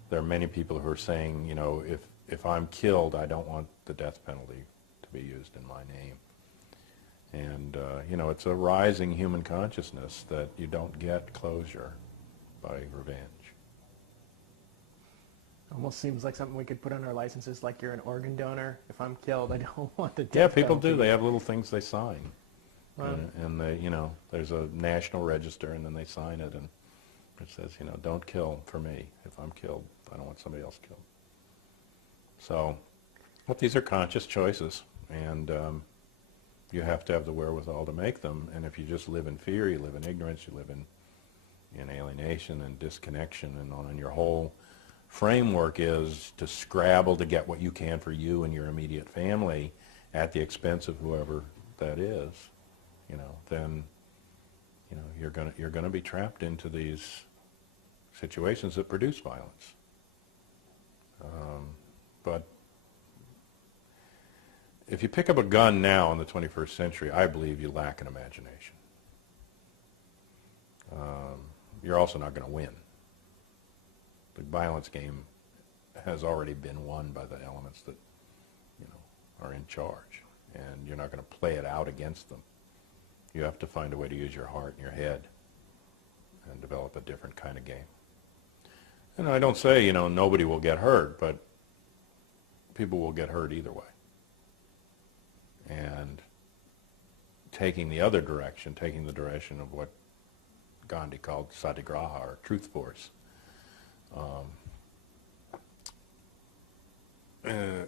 There are many people who are saying, you know, if I'm killed, I don't want the death penalty to be used in my name. And, you know, it's a rising human consciousness that you don't get closure by revenge. Almost seems like something we could put on our licenses, like you're an organ donor. If I'm killed, I don't want the death Yeah, people penalty. do. They have little things they sign. Right. And they, you know, there's a national register, and then they sign it, and it says, you know, don't kill for me. If I'm killed, I don't want somebody else killed. So, but these are conscious choices, and you have to have the wherewithal to make them. And if you just live in fear, you live in ignorance, you live in alienation and disconnection, and your whole framework is to scrabble to get what you can for you and your immediate family at the expense of whoever that is, you know, then, you know, you're gonna be trapped into these situations that produce violence. But if you pick up a gun now in the 21st century, I believe you lack an imagination. You're also not going to win. The violence game has already been won by the elements that, you know, are in charge, and you're not going to play it out against them. You have to find a way to use your heart and your head and develop a different kind of game. And I don't say, you know, nobody will get hurt, but people will get hurt either way. And taking the other direction, taking the direction of what Gandhi called satyagraha, or truth force,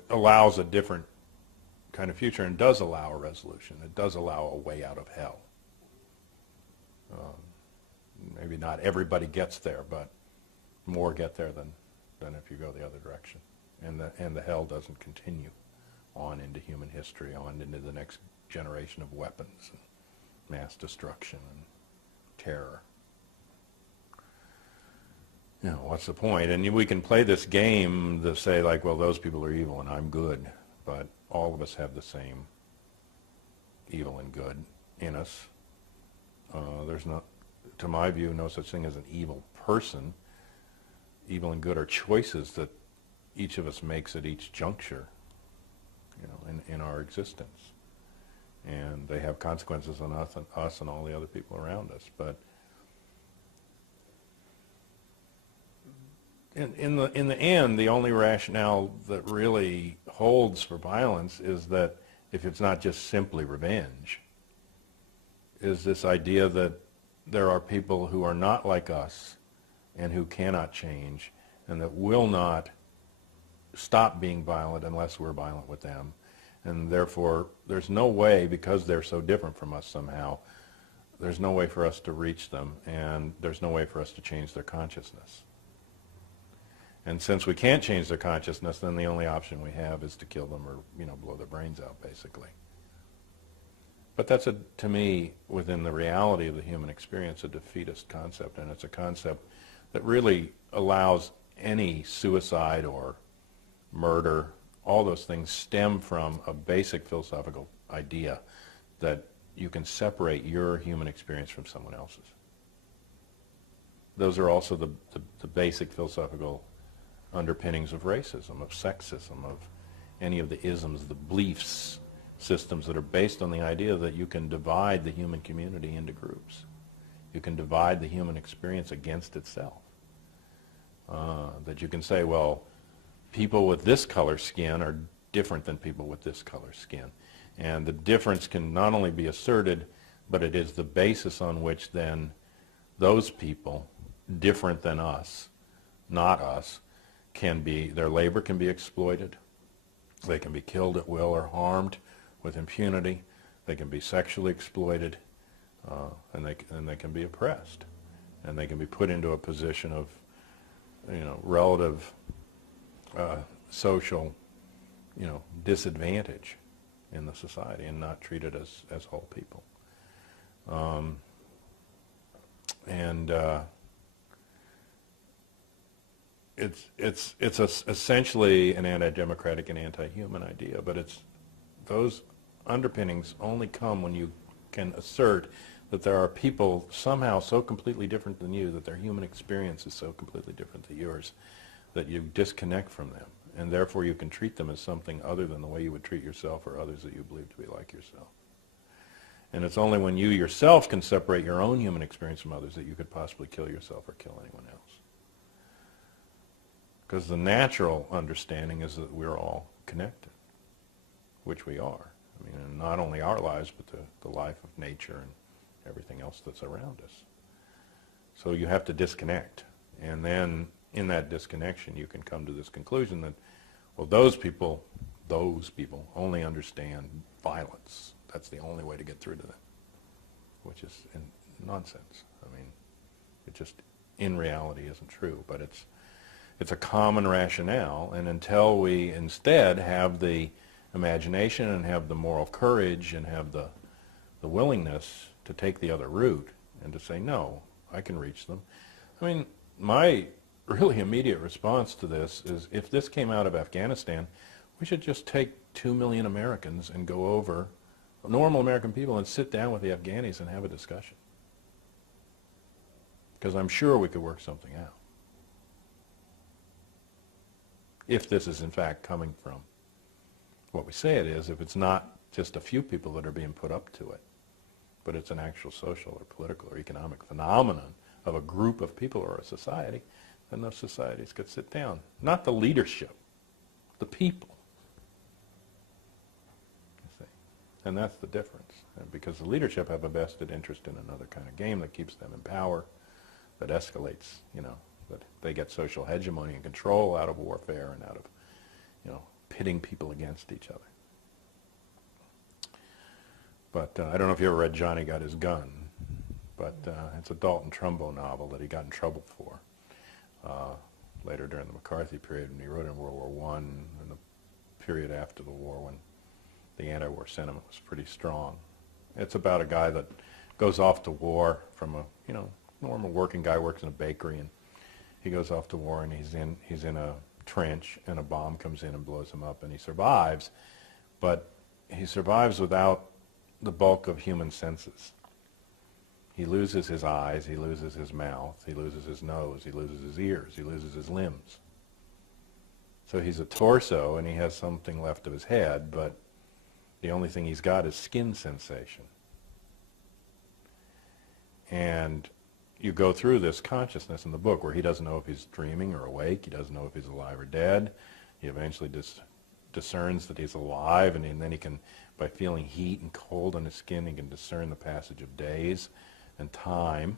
allows a different kind of future, and does allow a resolution. It does allow a way out of hell. Maybe not everybody gets there, but more get there than if you go the other direction. And the hell doesn't continue on into human history, on into the next generation of weapons and mass destruction and terror. you know, what's the point? And we can play this game to say, like, well, those people are evil and I'm good, but all of us have the same evil and good in us. There's not, to my view, no such thing as an evil person. Evil and good are choices that each of us makes at each juncture, you know, in our existence. And they have consequences on us and all the other people around us. But in the end, the only rationale that really holds for violence is that if it's not just simply revenge, is this idea that there are people who are not like us and who cannot change and that will not stop being violent unless we're violent with them. And therefore, there's no way, because they're so different from us somehow, there's no way for us to reach them, and there's no way for us to change their consciousness. And since we can't change their consciousness, then the only option we have is to kill them or, you know, blow their brains out, basically. But that's, to me, within the reality of the human experience, a defeatist concept, and it's a concept that really allows any suicide or murder, all those things stem from a basic philosophical idea that you can separate your human experience from someone else's. Those are also the basic philosophical underpinnings of racism, of sexism, of any of the isms, the beliefs systems that are based on the idea that you can divide the human community into groups. You can divide the human experience against itself. That you can say, well, people with this color skin are different than people with this color skin. And the difference can not only be asserted, but it is the basis on which then those people, different than us, not us, can be, their labor can be exploited. They can be killed at will or harmed with impunity. They can be sexually exploited, and they can be oppressed. And they can be put into a position of, you know, relative social, you know, disadvantage in the society and not treated as whole people. It's essentially an anti-democratic and anti-human idea, but those underpinnings only come when you can assert that there are people somehow so completely different than you, that their human experience is so completely different than yours, that you disconnect from them, and therefore you can treat them as something other than the way you would treat yourself or others that you believe to be like yourself. And it's only when you yourself can separate your own human experience from others that you could possibly kill yourself or kill anyone else. Because the natural understanding is that we're all connected, which we are. I mean, in not only our lives, but the life of nature and everything else that's around us. So you have to disconnect. And then in that disconnection, you can come to this conclusion that, well, those people only understand violence. That's the only way to get through to them, which is nonsense. I mean, it just, in reality, isn't true. But it's a common rationale, and until we instead have the imagination and have the moral courage and have the willingness to take the other route and to say, no, I can reach them. I mean, my really immediate response to this is, if this came out of Afghanistan, we should just take 2 million Americans and go over, normal American people, and sit down with the Afghanis and have a discussion. Because I'm sure we could work something out. If this is in fact coming from what we say it is, if it's not just a few people that are being put up to it, but it's an actual social or political or economic phenomenon of a group of people or a society, then those societies could sit down. Not the leadership, the people. You see? And that's the difference. And because the leadership have a vested interest in another kind of game that keeps them in power, that escalates, you know, that they get social hegemony and control out of warfare and out of, you know, pitting people against each other. But I don't know if you ever read Johnny Got His Gun, but it's a Dalton Trumbo novel that he got in trouble for later during the McCarthy period, when he wrote in World War I and the period after the war when the anti-war sentiment was pretty strong. It's about a guy that goes off to war from a, you know, normal working guy, works in a bakery, and he goes off to war, and he's in a trench, and a bomb comes in and blows him up, and he survives, but he survives without the bulk of human senses. He loses his eyes, he loses his mouth, he loses his nose, he loses his ears, he loses his limbs. So he's a torso, and he has something left of his head, but the only thing he's got is skin sensation. And you go through this consciousness in the book where he doesn't know if he's dreaming or awake, he doesn't know if he's alive or dead. He eventually discerns that he's alive, and then he can, by feeling heat and cold on his skin, he can discern the passage of days and time.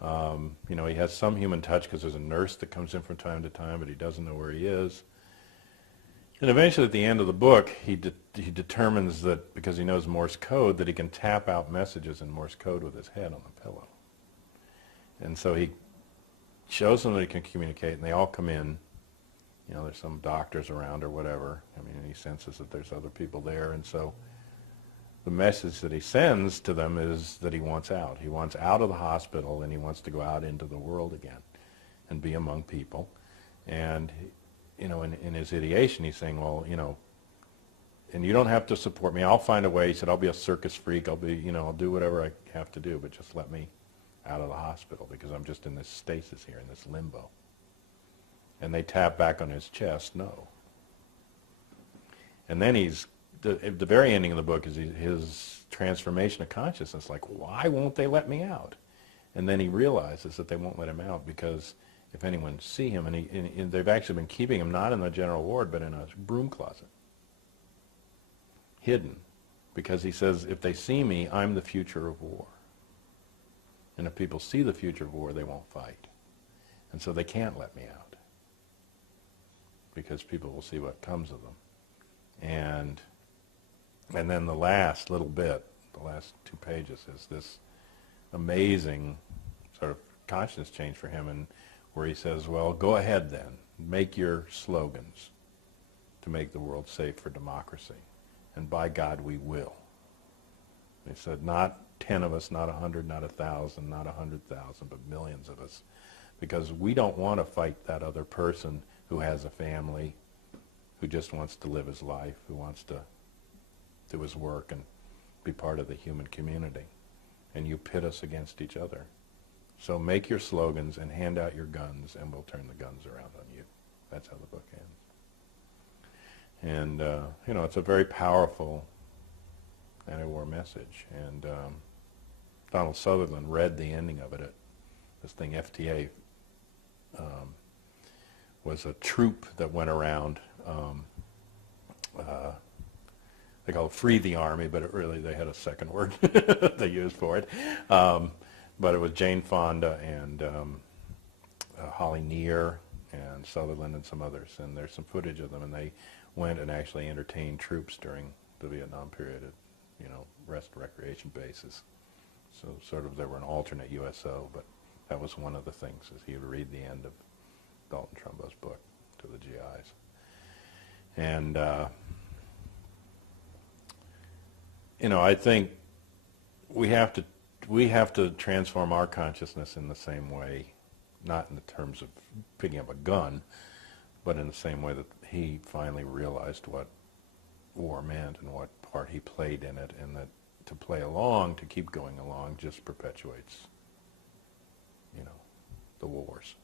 You know, he has some human touch because there's a nurse that comes in from time to time, but he doesn't know where he is. And eventually at the end of the book, he determines that, because he knows Morse code, that he can tap out messages in Morse code with his head on the pillow. And so he shows them that he can communicate, and they all come in. You know, there's some doctors around or whatever. I mean, he senses that there's other people there, and so the message that he sends to them is that he wants out. He wants out of the hospital, and he wants to go out into the world again and be among people. And, you know, in his ideation, he's saying, well, you know, and you don't have to support me. I'll find a way. He said, I'll be a circus freak. I'll be, you know, I'll do whatever I have to do, but just let me out of the hospital, because I'm just in this stasis here, in this limbo. And they tap back on his chest, no. And then the very ending of the book is his transformation of consciousness, like, why won't they let me out? And then he realizes that they won't let him out because if anyone see him, and they've actually been keeping him not in the general ward, but in a broom closet, hidden, because he says, if they see me, I'm the future of war. And if people see the future of war, they won't fight. And so they can't let me out, because people will see what comes of them. And then the last little bit, the last 2 pages, is this amazing sort of consciousness change for him, and where he says, well, go ahead then, make your slogans to make the world safe for democracy, and by God we will. And he said, not 10 of us, not 100, not 1,000, not 100,000, but millions of us, because we don't want to fight that other person who has a family, who just wants to live his life, who wants to do his work and be part of the human community. And you pit us against each other. So make your slogans and hand out your guns, and we'll turn the guns around on you. That's how the book ends. And, you know, it's a very powerful anti-war message. And Donald Sutherland read the ending of it. This thing, FTA, was a troop that went around. They call it Free the Army, but it really, they had a second word they used for it. But it was Jane Fonda and Holly Near and Sutherland and some others. And there's some footage of them, and they went and actually entertained troops during the Vietnam period at, you know, rest recreation bases. So sort of they were an alternate USO, but that was one of the things, is he would read the end of Dalton Trumbo's book to the GIs. And, you know, I think we have to transform our consciousness in the same way, not in the terms of picking up a gun, but in the same way that he finally realized what war meant and what part he played in it, and that to play along, to keep going along, just perpetuates, you know, the wars.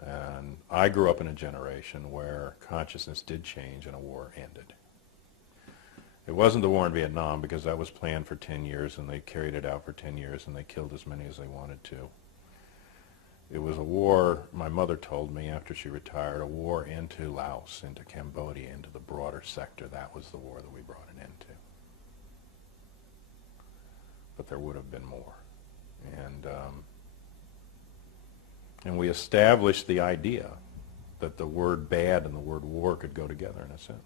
And I grew up in a generation where consciousness did change and a war ended. It wasn't the war in Vietnam, because that was planned for 10 years, and they carried it out for 10 years, and they killed as many as they wanted to. It was a war, my mother told me after she retired, a war into Laos, into Cambodia, into the broader sector. That was the war that we brought an end to. But there would have been more. And we established the idea that the word bad and the word war could go together in a sentence.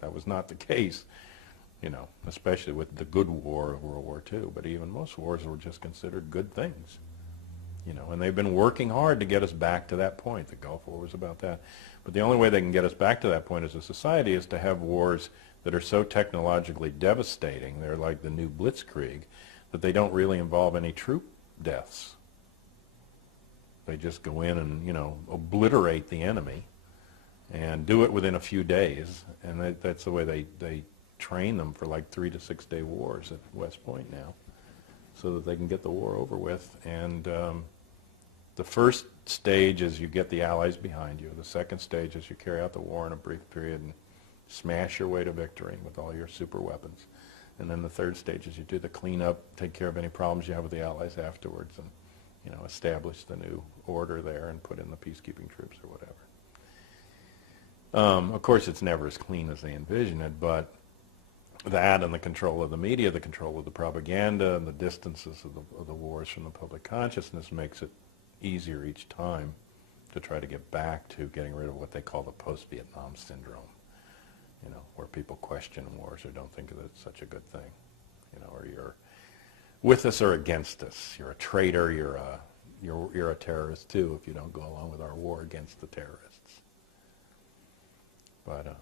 That was not the case, you know, especially with the good war of World War II. But even most wars were just considered good things, you know, and they've been working hard to get us back to that point. The Gulf War was about that. But the only way they can get us back to that point as a society is to have wars that are so technologically devastating, they're like the new blitzkrieg, that they don't really involve any troop deaths. They just go in and, you know, obliterate the enemy and do it within a few days. And that's the way they train them for like 3 to 6 day wars at West Point now, so that they can get the war over with. And the first stage is you get the Allies behind you. The second stage is you carry out the war in a brief period and smash your way to victory with all your super weapons. And then the third stage is you do the cleanup, take care of any problems you have with the Allies afterwards, and, you know, establish the new order there and put in the peacekeeping troops or whatever. Of course, it's never as clean as they envision it, but that and the control of the media, the control of the propaganda, and the distances of the wars from the public consciousness makes it easier each time to try to get back to getting rid of what they call the post-Vietnam syndrome, you know, where people question wars or don't think that it's such a good thing, you know, or you're with us or against us. You're a traitor. You're a terrorist too if you don't go along with our war against the terrorists. But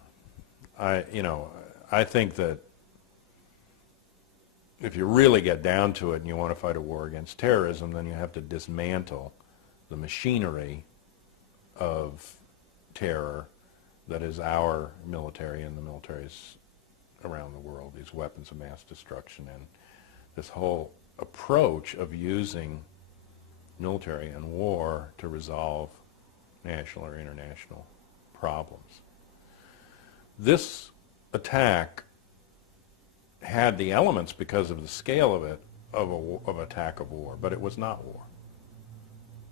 I think that if you really get down to it and you want to fight a war against terrorism, then you have to dismantle the machinery of terror that is our military and the militaries around the world, these weapons of mass destruction, and this whole approach of using military and war to resolve national or international problems. This attack had the elements, because of the scale of it, of attack of war, but it was not war.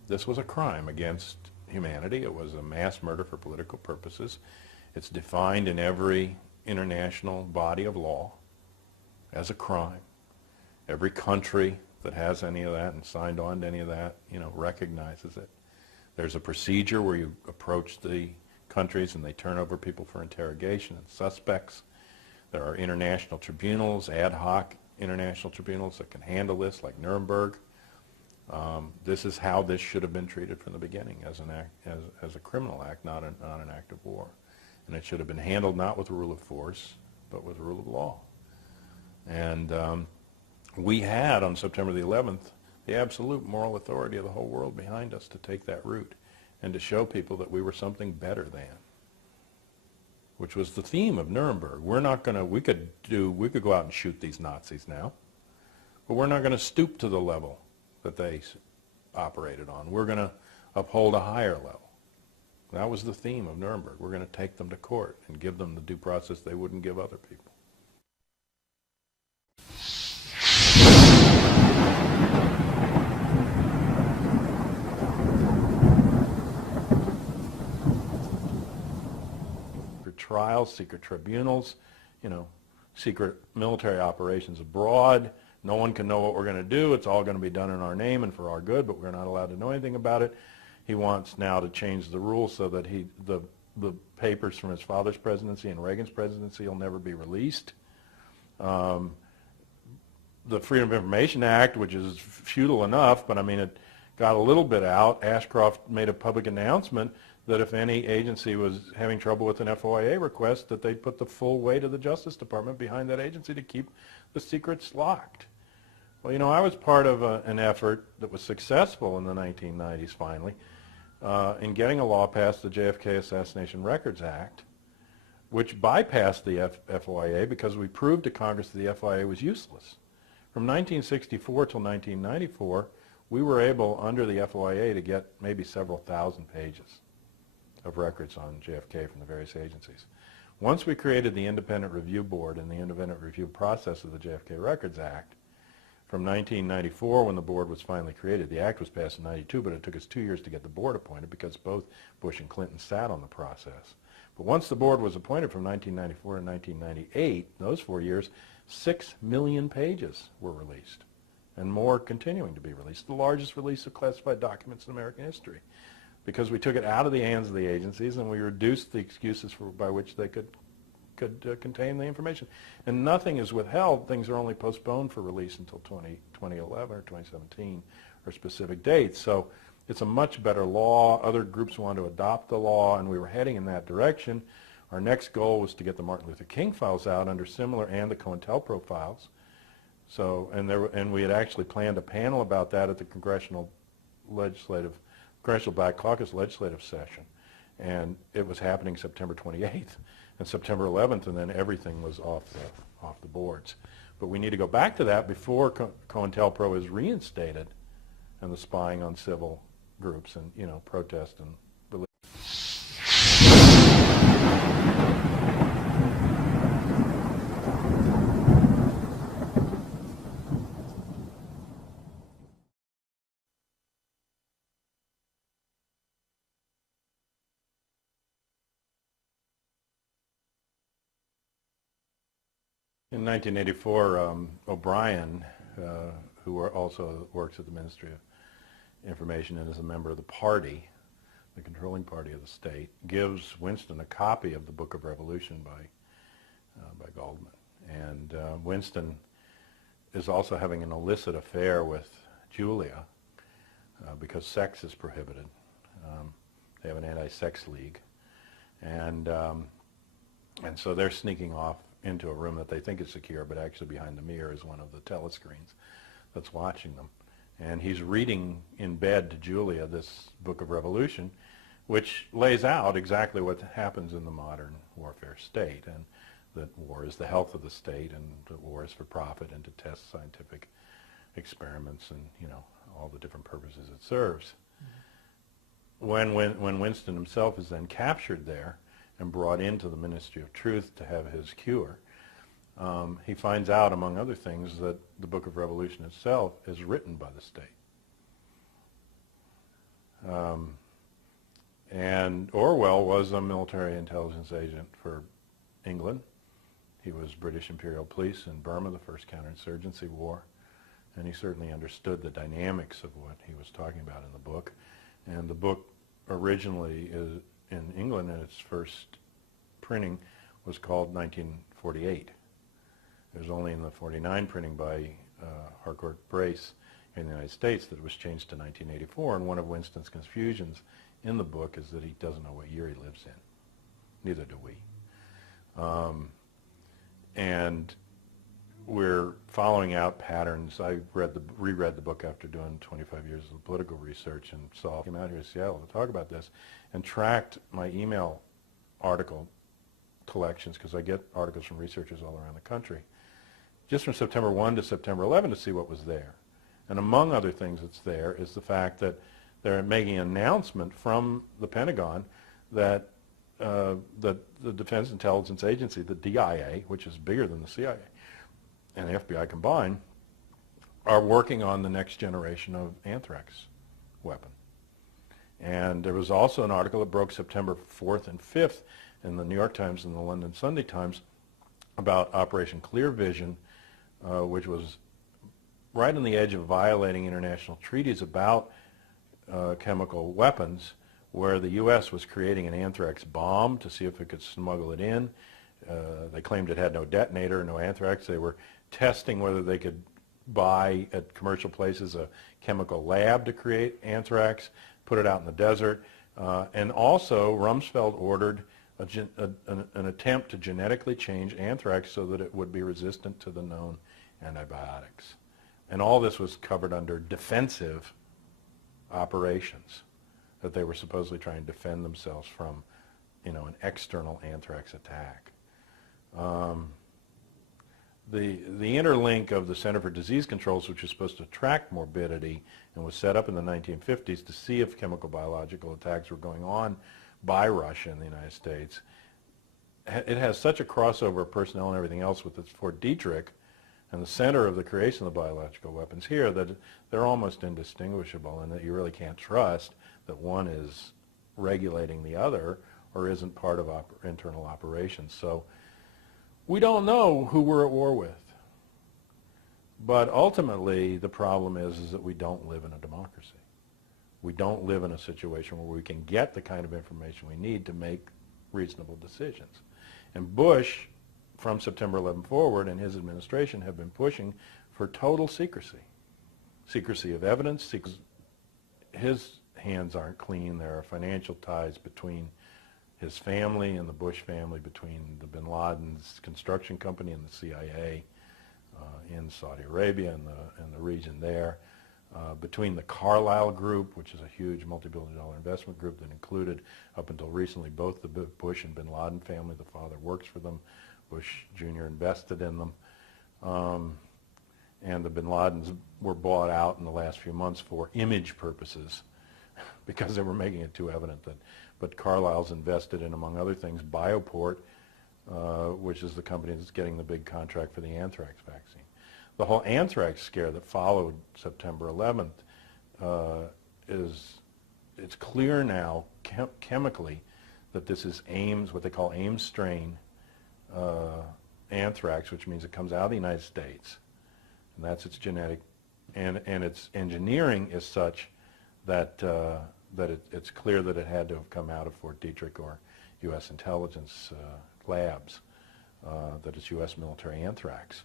This was a crime against humanity. It was a mass murder for political purposes. It's defined in every international body of law as a crime. Every country that has any of that and signed on to any of that, you know, recognizes it. There's a procedure where you approach the countries and they turn over people for interrogation and suspects. There are international tribunals, ad hoc international tribunals that can handle this, like Nuremberg. This is how this should have been treated from the beginning, as an act, as a criminal act, not an act of war. And it should have been handled not with rule of force, but with rule of law. And we had, on September the 11th, the absolute moral authority of the whole world behind us to take that route and to show people that we were something better than, which was the theme of Nuremberg. We're not going to, we could go out and shoot these Nazis now, but we're not going to stoop to the level that they operated on. We're going to uphold a higher level. That was the theme of Nuremberg. We're going to take them to court and give them the due process they wouldn't give other people. Trials, secret tribunals, you know, secret military operations abroad. No one can know what we're going to do. It's all going to be done in our name and for our good, but we're not allowed to know anything about it. He wants now to change the rules so that the papers from his father's presidency and Reagan's presidency will never be released. The Freedom of Information Act, which is futile enough, but I mean, it got a little bit out. Ashcroft made a public announcement that if any agency was having trouble with an FOIA request, that they'd put the full weight of the Justice Department behind that agency to keep the secrets locked. Well, you know, I was part of an effort that was successful in the 1990s, finally, in getting a law passed, the JFK Assassination Records Act, which bypassed the FOIA because we proved to Congress that the FOIA was useless. From 1964 till 1994, we were able, under the FOIA, to get maybe several thousand pages of records on JFK from the various agencies. Once we created the Independent Review Board and the independent review process of the JFK Records Act, from 1994, when the board was finally created, the act was passed in 92, but it took us 2 years to get the board appointed because both Bush and Clinton sat on the process. But once the board was appointed from 1994 to 1998, those 4 years, 6 million pages were released, and more continuing to be released, the largest release of classified documents in American history, because we took it out of the hands of the agencies and we reduced the excuses by which they could contain the information. And nothing is withheld. Things are only postponed for release until 2011 or 2017 or specific dates. So it's a much better law. Other groups want to adopt the law, and we were heading in that direction. Our next goal was to get the Martin Luther King files out under similar, and the COINTELPRO files. So, and we had actually planned a panel about that at the Congressional Legislative Congressional Black Caucus legislative session, and it was happening September 28th and September 11th, and then everything was off the boards. But we need to go back to that before COINTELPRO is reinstated, and the spying on civil groups and protest and religion. In 1984, O'Brien, who also works at the Ministry of Information and is a member of the party, the controlling party of the state, gives Winston a copy of the Book of Revolution by Goldman. And Winston is also having an illicit affair with Julia because sex is prohibited. They have an anti-sex league. And so they're sneaking off into a room that they think is secure, but actually behind the mirror is one of the telescreens that's watching them. And he's reading in bed to Julia this Book of Revolution, which lays out exactly what happens in the modern warfare state, and that war is the health of the state, and that war is for profit and to test scientific experiments and all the different purposes it serves. Mm-hmm. When Winston himself is then captured there and brought into the Ministry of Truth to have his cure, he finds out, among other things, that the Book of Revolution itself is written by the state. And Orwell was a military intelligence agent for England. He was British Imperial Police in Burma, the first counterinsurgency war, and he certainly understood the dynamics of what he was talking about in the book. And the book originally is in England, and its first printing was called 1948. It was only in the 49 printing by Harcourt Brace in the United States that it was changed to 1984, and one of Winston's confusions in the book is that he doesn't know what year he lives in. Neither do we. And we're following out patterns. I reread the book after doing 25 years of political research and came out here to Seattle to talk about this and tracked my email article collections, because I get articles from researchers all around the country, just from September 1 to September 11 to see what was there. And among other things that's there is the fact that they're making an announcement from the Pentagon that the Defense Intelligence Agency, the DIA, which is bigger than the CIA and the FBI combined, are working on the next generation of anthrax weapon. And there was also an article that broke September 4th and 5th in the New York Times and the London Sunday Times about Operation Clear Vision, which was right on the edge of violating international treaties about chemical weapons, where the U.S. was creating an anthrax bomb to see if it could smuggle it in. They claimed it had no detonator, no anthrax. They were testing whether they could buy at commercial places a chemical lab to create anthrax, put it out in the desert. And also, Rumsfeld ordered an attempt to genetically change anthrax so that it would be resistant to the known antibiotics. And all this was covered under defensive operations, that they were supposedly trying to defend themselves from, an external anthrax attack. The interlink of the Center for Disease Controls, which was supposed to track morbidity and was set up in the 1950s to see if chemical biological attacks were going on by Russia in the United States, it has such a crossover of personnel and everything else with its Fort Detrick and the center of the creation of the biological weapons here that they're almost indistinguishable, and that you really can't trust that one is regulating the other or isn't part of internal operations. So we don't know who we're at war with. But ultimately, the problem is that we don't live in a democracy. We don't live in a situation where we can get the kind of information we need to make reasonable decisions. And Bush, from September 11 forward, and his administration have been pushing for total secrecy. Secrecy of evidence. His hands aren't clean. There are financial ties between his family and the Bush family, between the bin Laden's construction company and the CIA in Saudi Arabia and the region there. between the Carlyle Group, which is a huge multi-billion-dollar investment group that included, up until recently, both the Bush and bin Laden family. The father works for them. Bush Jr. invested in them. And the bin Ladens were bought out in the last few months for image purposes because they were making it too evident that. But Carlyle's invested in, among other things, Bioport, which is the company that's getting the big contract for the anthrax vaccine. The whole anthrax scare that followed September 11th it's clear now chemically that this is Ames, what they call Ames strain anthrax, which means it comes out of the United States, and that's its genetic, and its engineering is such that it's clear that it had to have come out of Fort Detrick or U.S. intelligence labs, that it's U.S. military anthrax.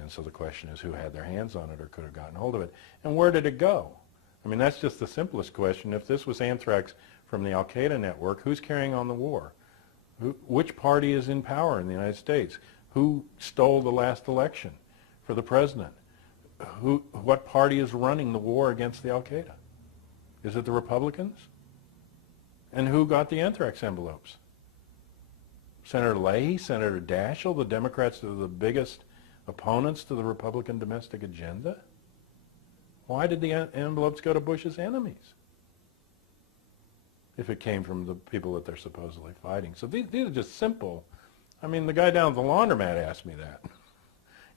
And so the question is, who had their hands on it or could have gotten hold of it? And where did it go? I mean, that's just the simplest question. If this was anthrax from the Al-Qaeda network, who's carrying on the war? Which party is in power in the United States? Who stole the last election for the president? What party is running the war against the Al-Qaeda? Is it the Republicans? And who got the anthrax envelopes? Senator Leahy, Senator Daschle, the Democrats are the biggest opponents to the Republican domestic agenda? Why did the envelopes go to Bush's enemies if it came from the people that they're supposedly fighting? So these are just simple. I mean, the guy down at the laundromat asked me that.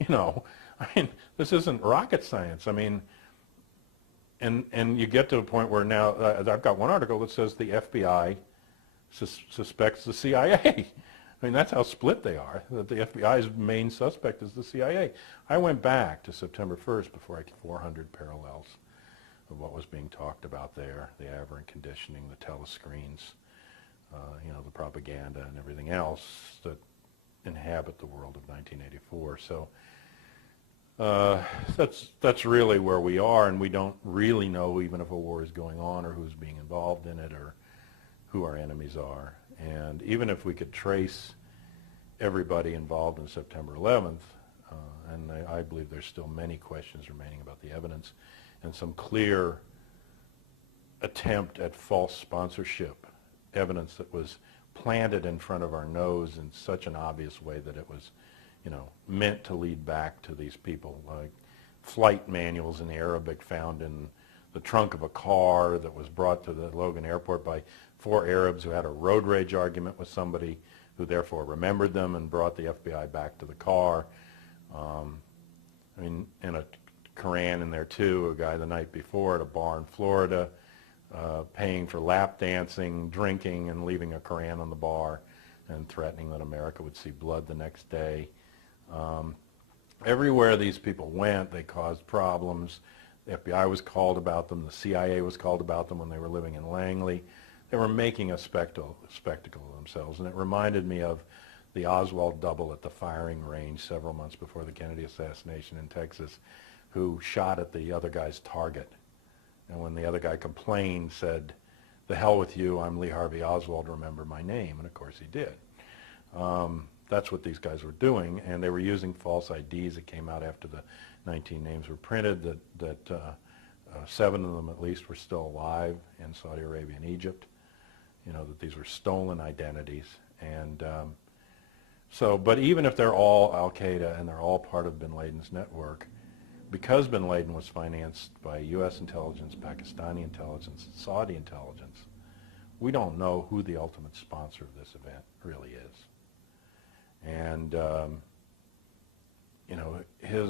You know, I mean, this isn't rocket science. I mean, and you get to a point where now, I've got one article that says the FBI suspects the CIA. I mean, that's how split they are, that the FBI's main suspect is the CIA. I went back to September 1st before I could 400 parallels of what was being talked about there, the aberrant conditioning, the telescreens, you know, the propaganda and everything else that inhabit the world of 1984. So that's really where we are, and we don't really know even if a war is going on or who's being involved in it or who our enemies are. And even if we could trace everybody involved in September 11th, and I believe there's still many questions remaining about the evidence and some clear attempt at false sponsorship, evidence that was planted in front of our nose in such an obvious way that it was, you know, meant to lead back to these people, like flight manuals in Arabic found in the trunk of a car that was brought to the Logan airport by 4 Arabs who had a road rage argument with somebody who therefore remembered them and brought the FBI back to the car. I mean, and a Koran in there too, a guy the night before at a bar in Florida paying for lap dancing, drinking, and leaving a Koran on the bar and threatening that America would see blood the next day. Everywhere these people went, they caused problems. The FBI was called about them. The CIA was called about them when they were living in Langley. They were making a spectacle of themselves, and it reminded me of the Oswald double at the firing range several months before the Kennedy assassination in Texas, who shot at the other guy's target. And when the other guy complained, said, "The hell with you, I'm Lee Harvey Oswald, remember my name." And of course he did. That's what these guys were doing, and they were using false IDs that came out after the 19 names were printed, that 7 of them at least were still alive in Saudi Arabia and Egypt. You know, that these were stolen identities. And so, but even if they're all Al-Qaeda and they're all part of bin Laden's network, because bin Laden was financed by U.S. intelligence, Pakistani intelligence, and Saudi intelligence, we don't know who the ultimate sponsor of this event really is. And, you know, his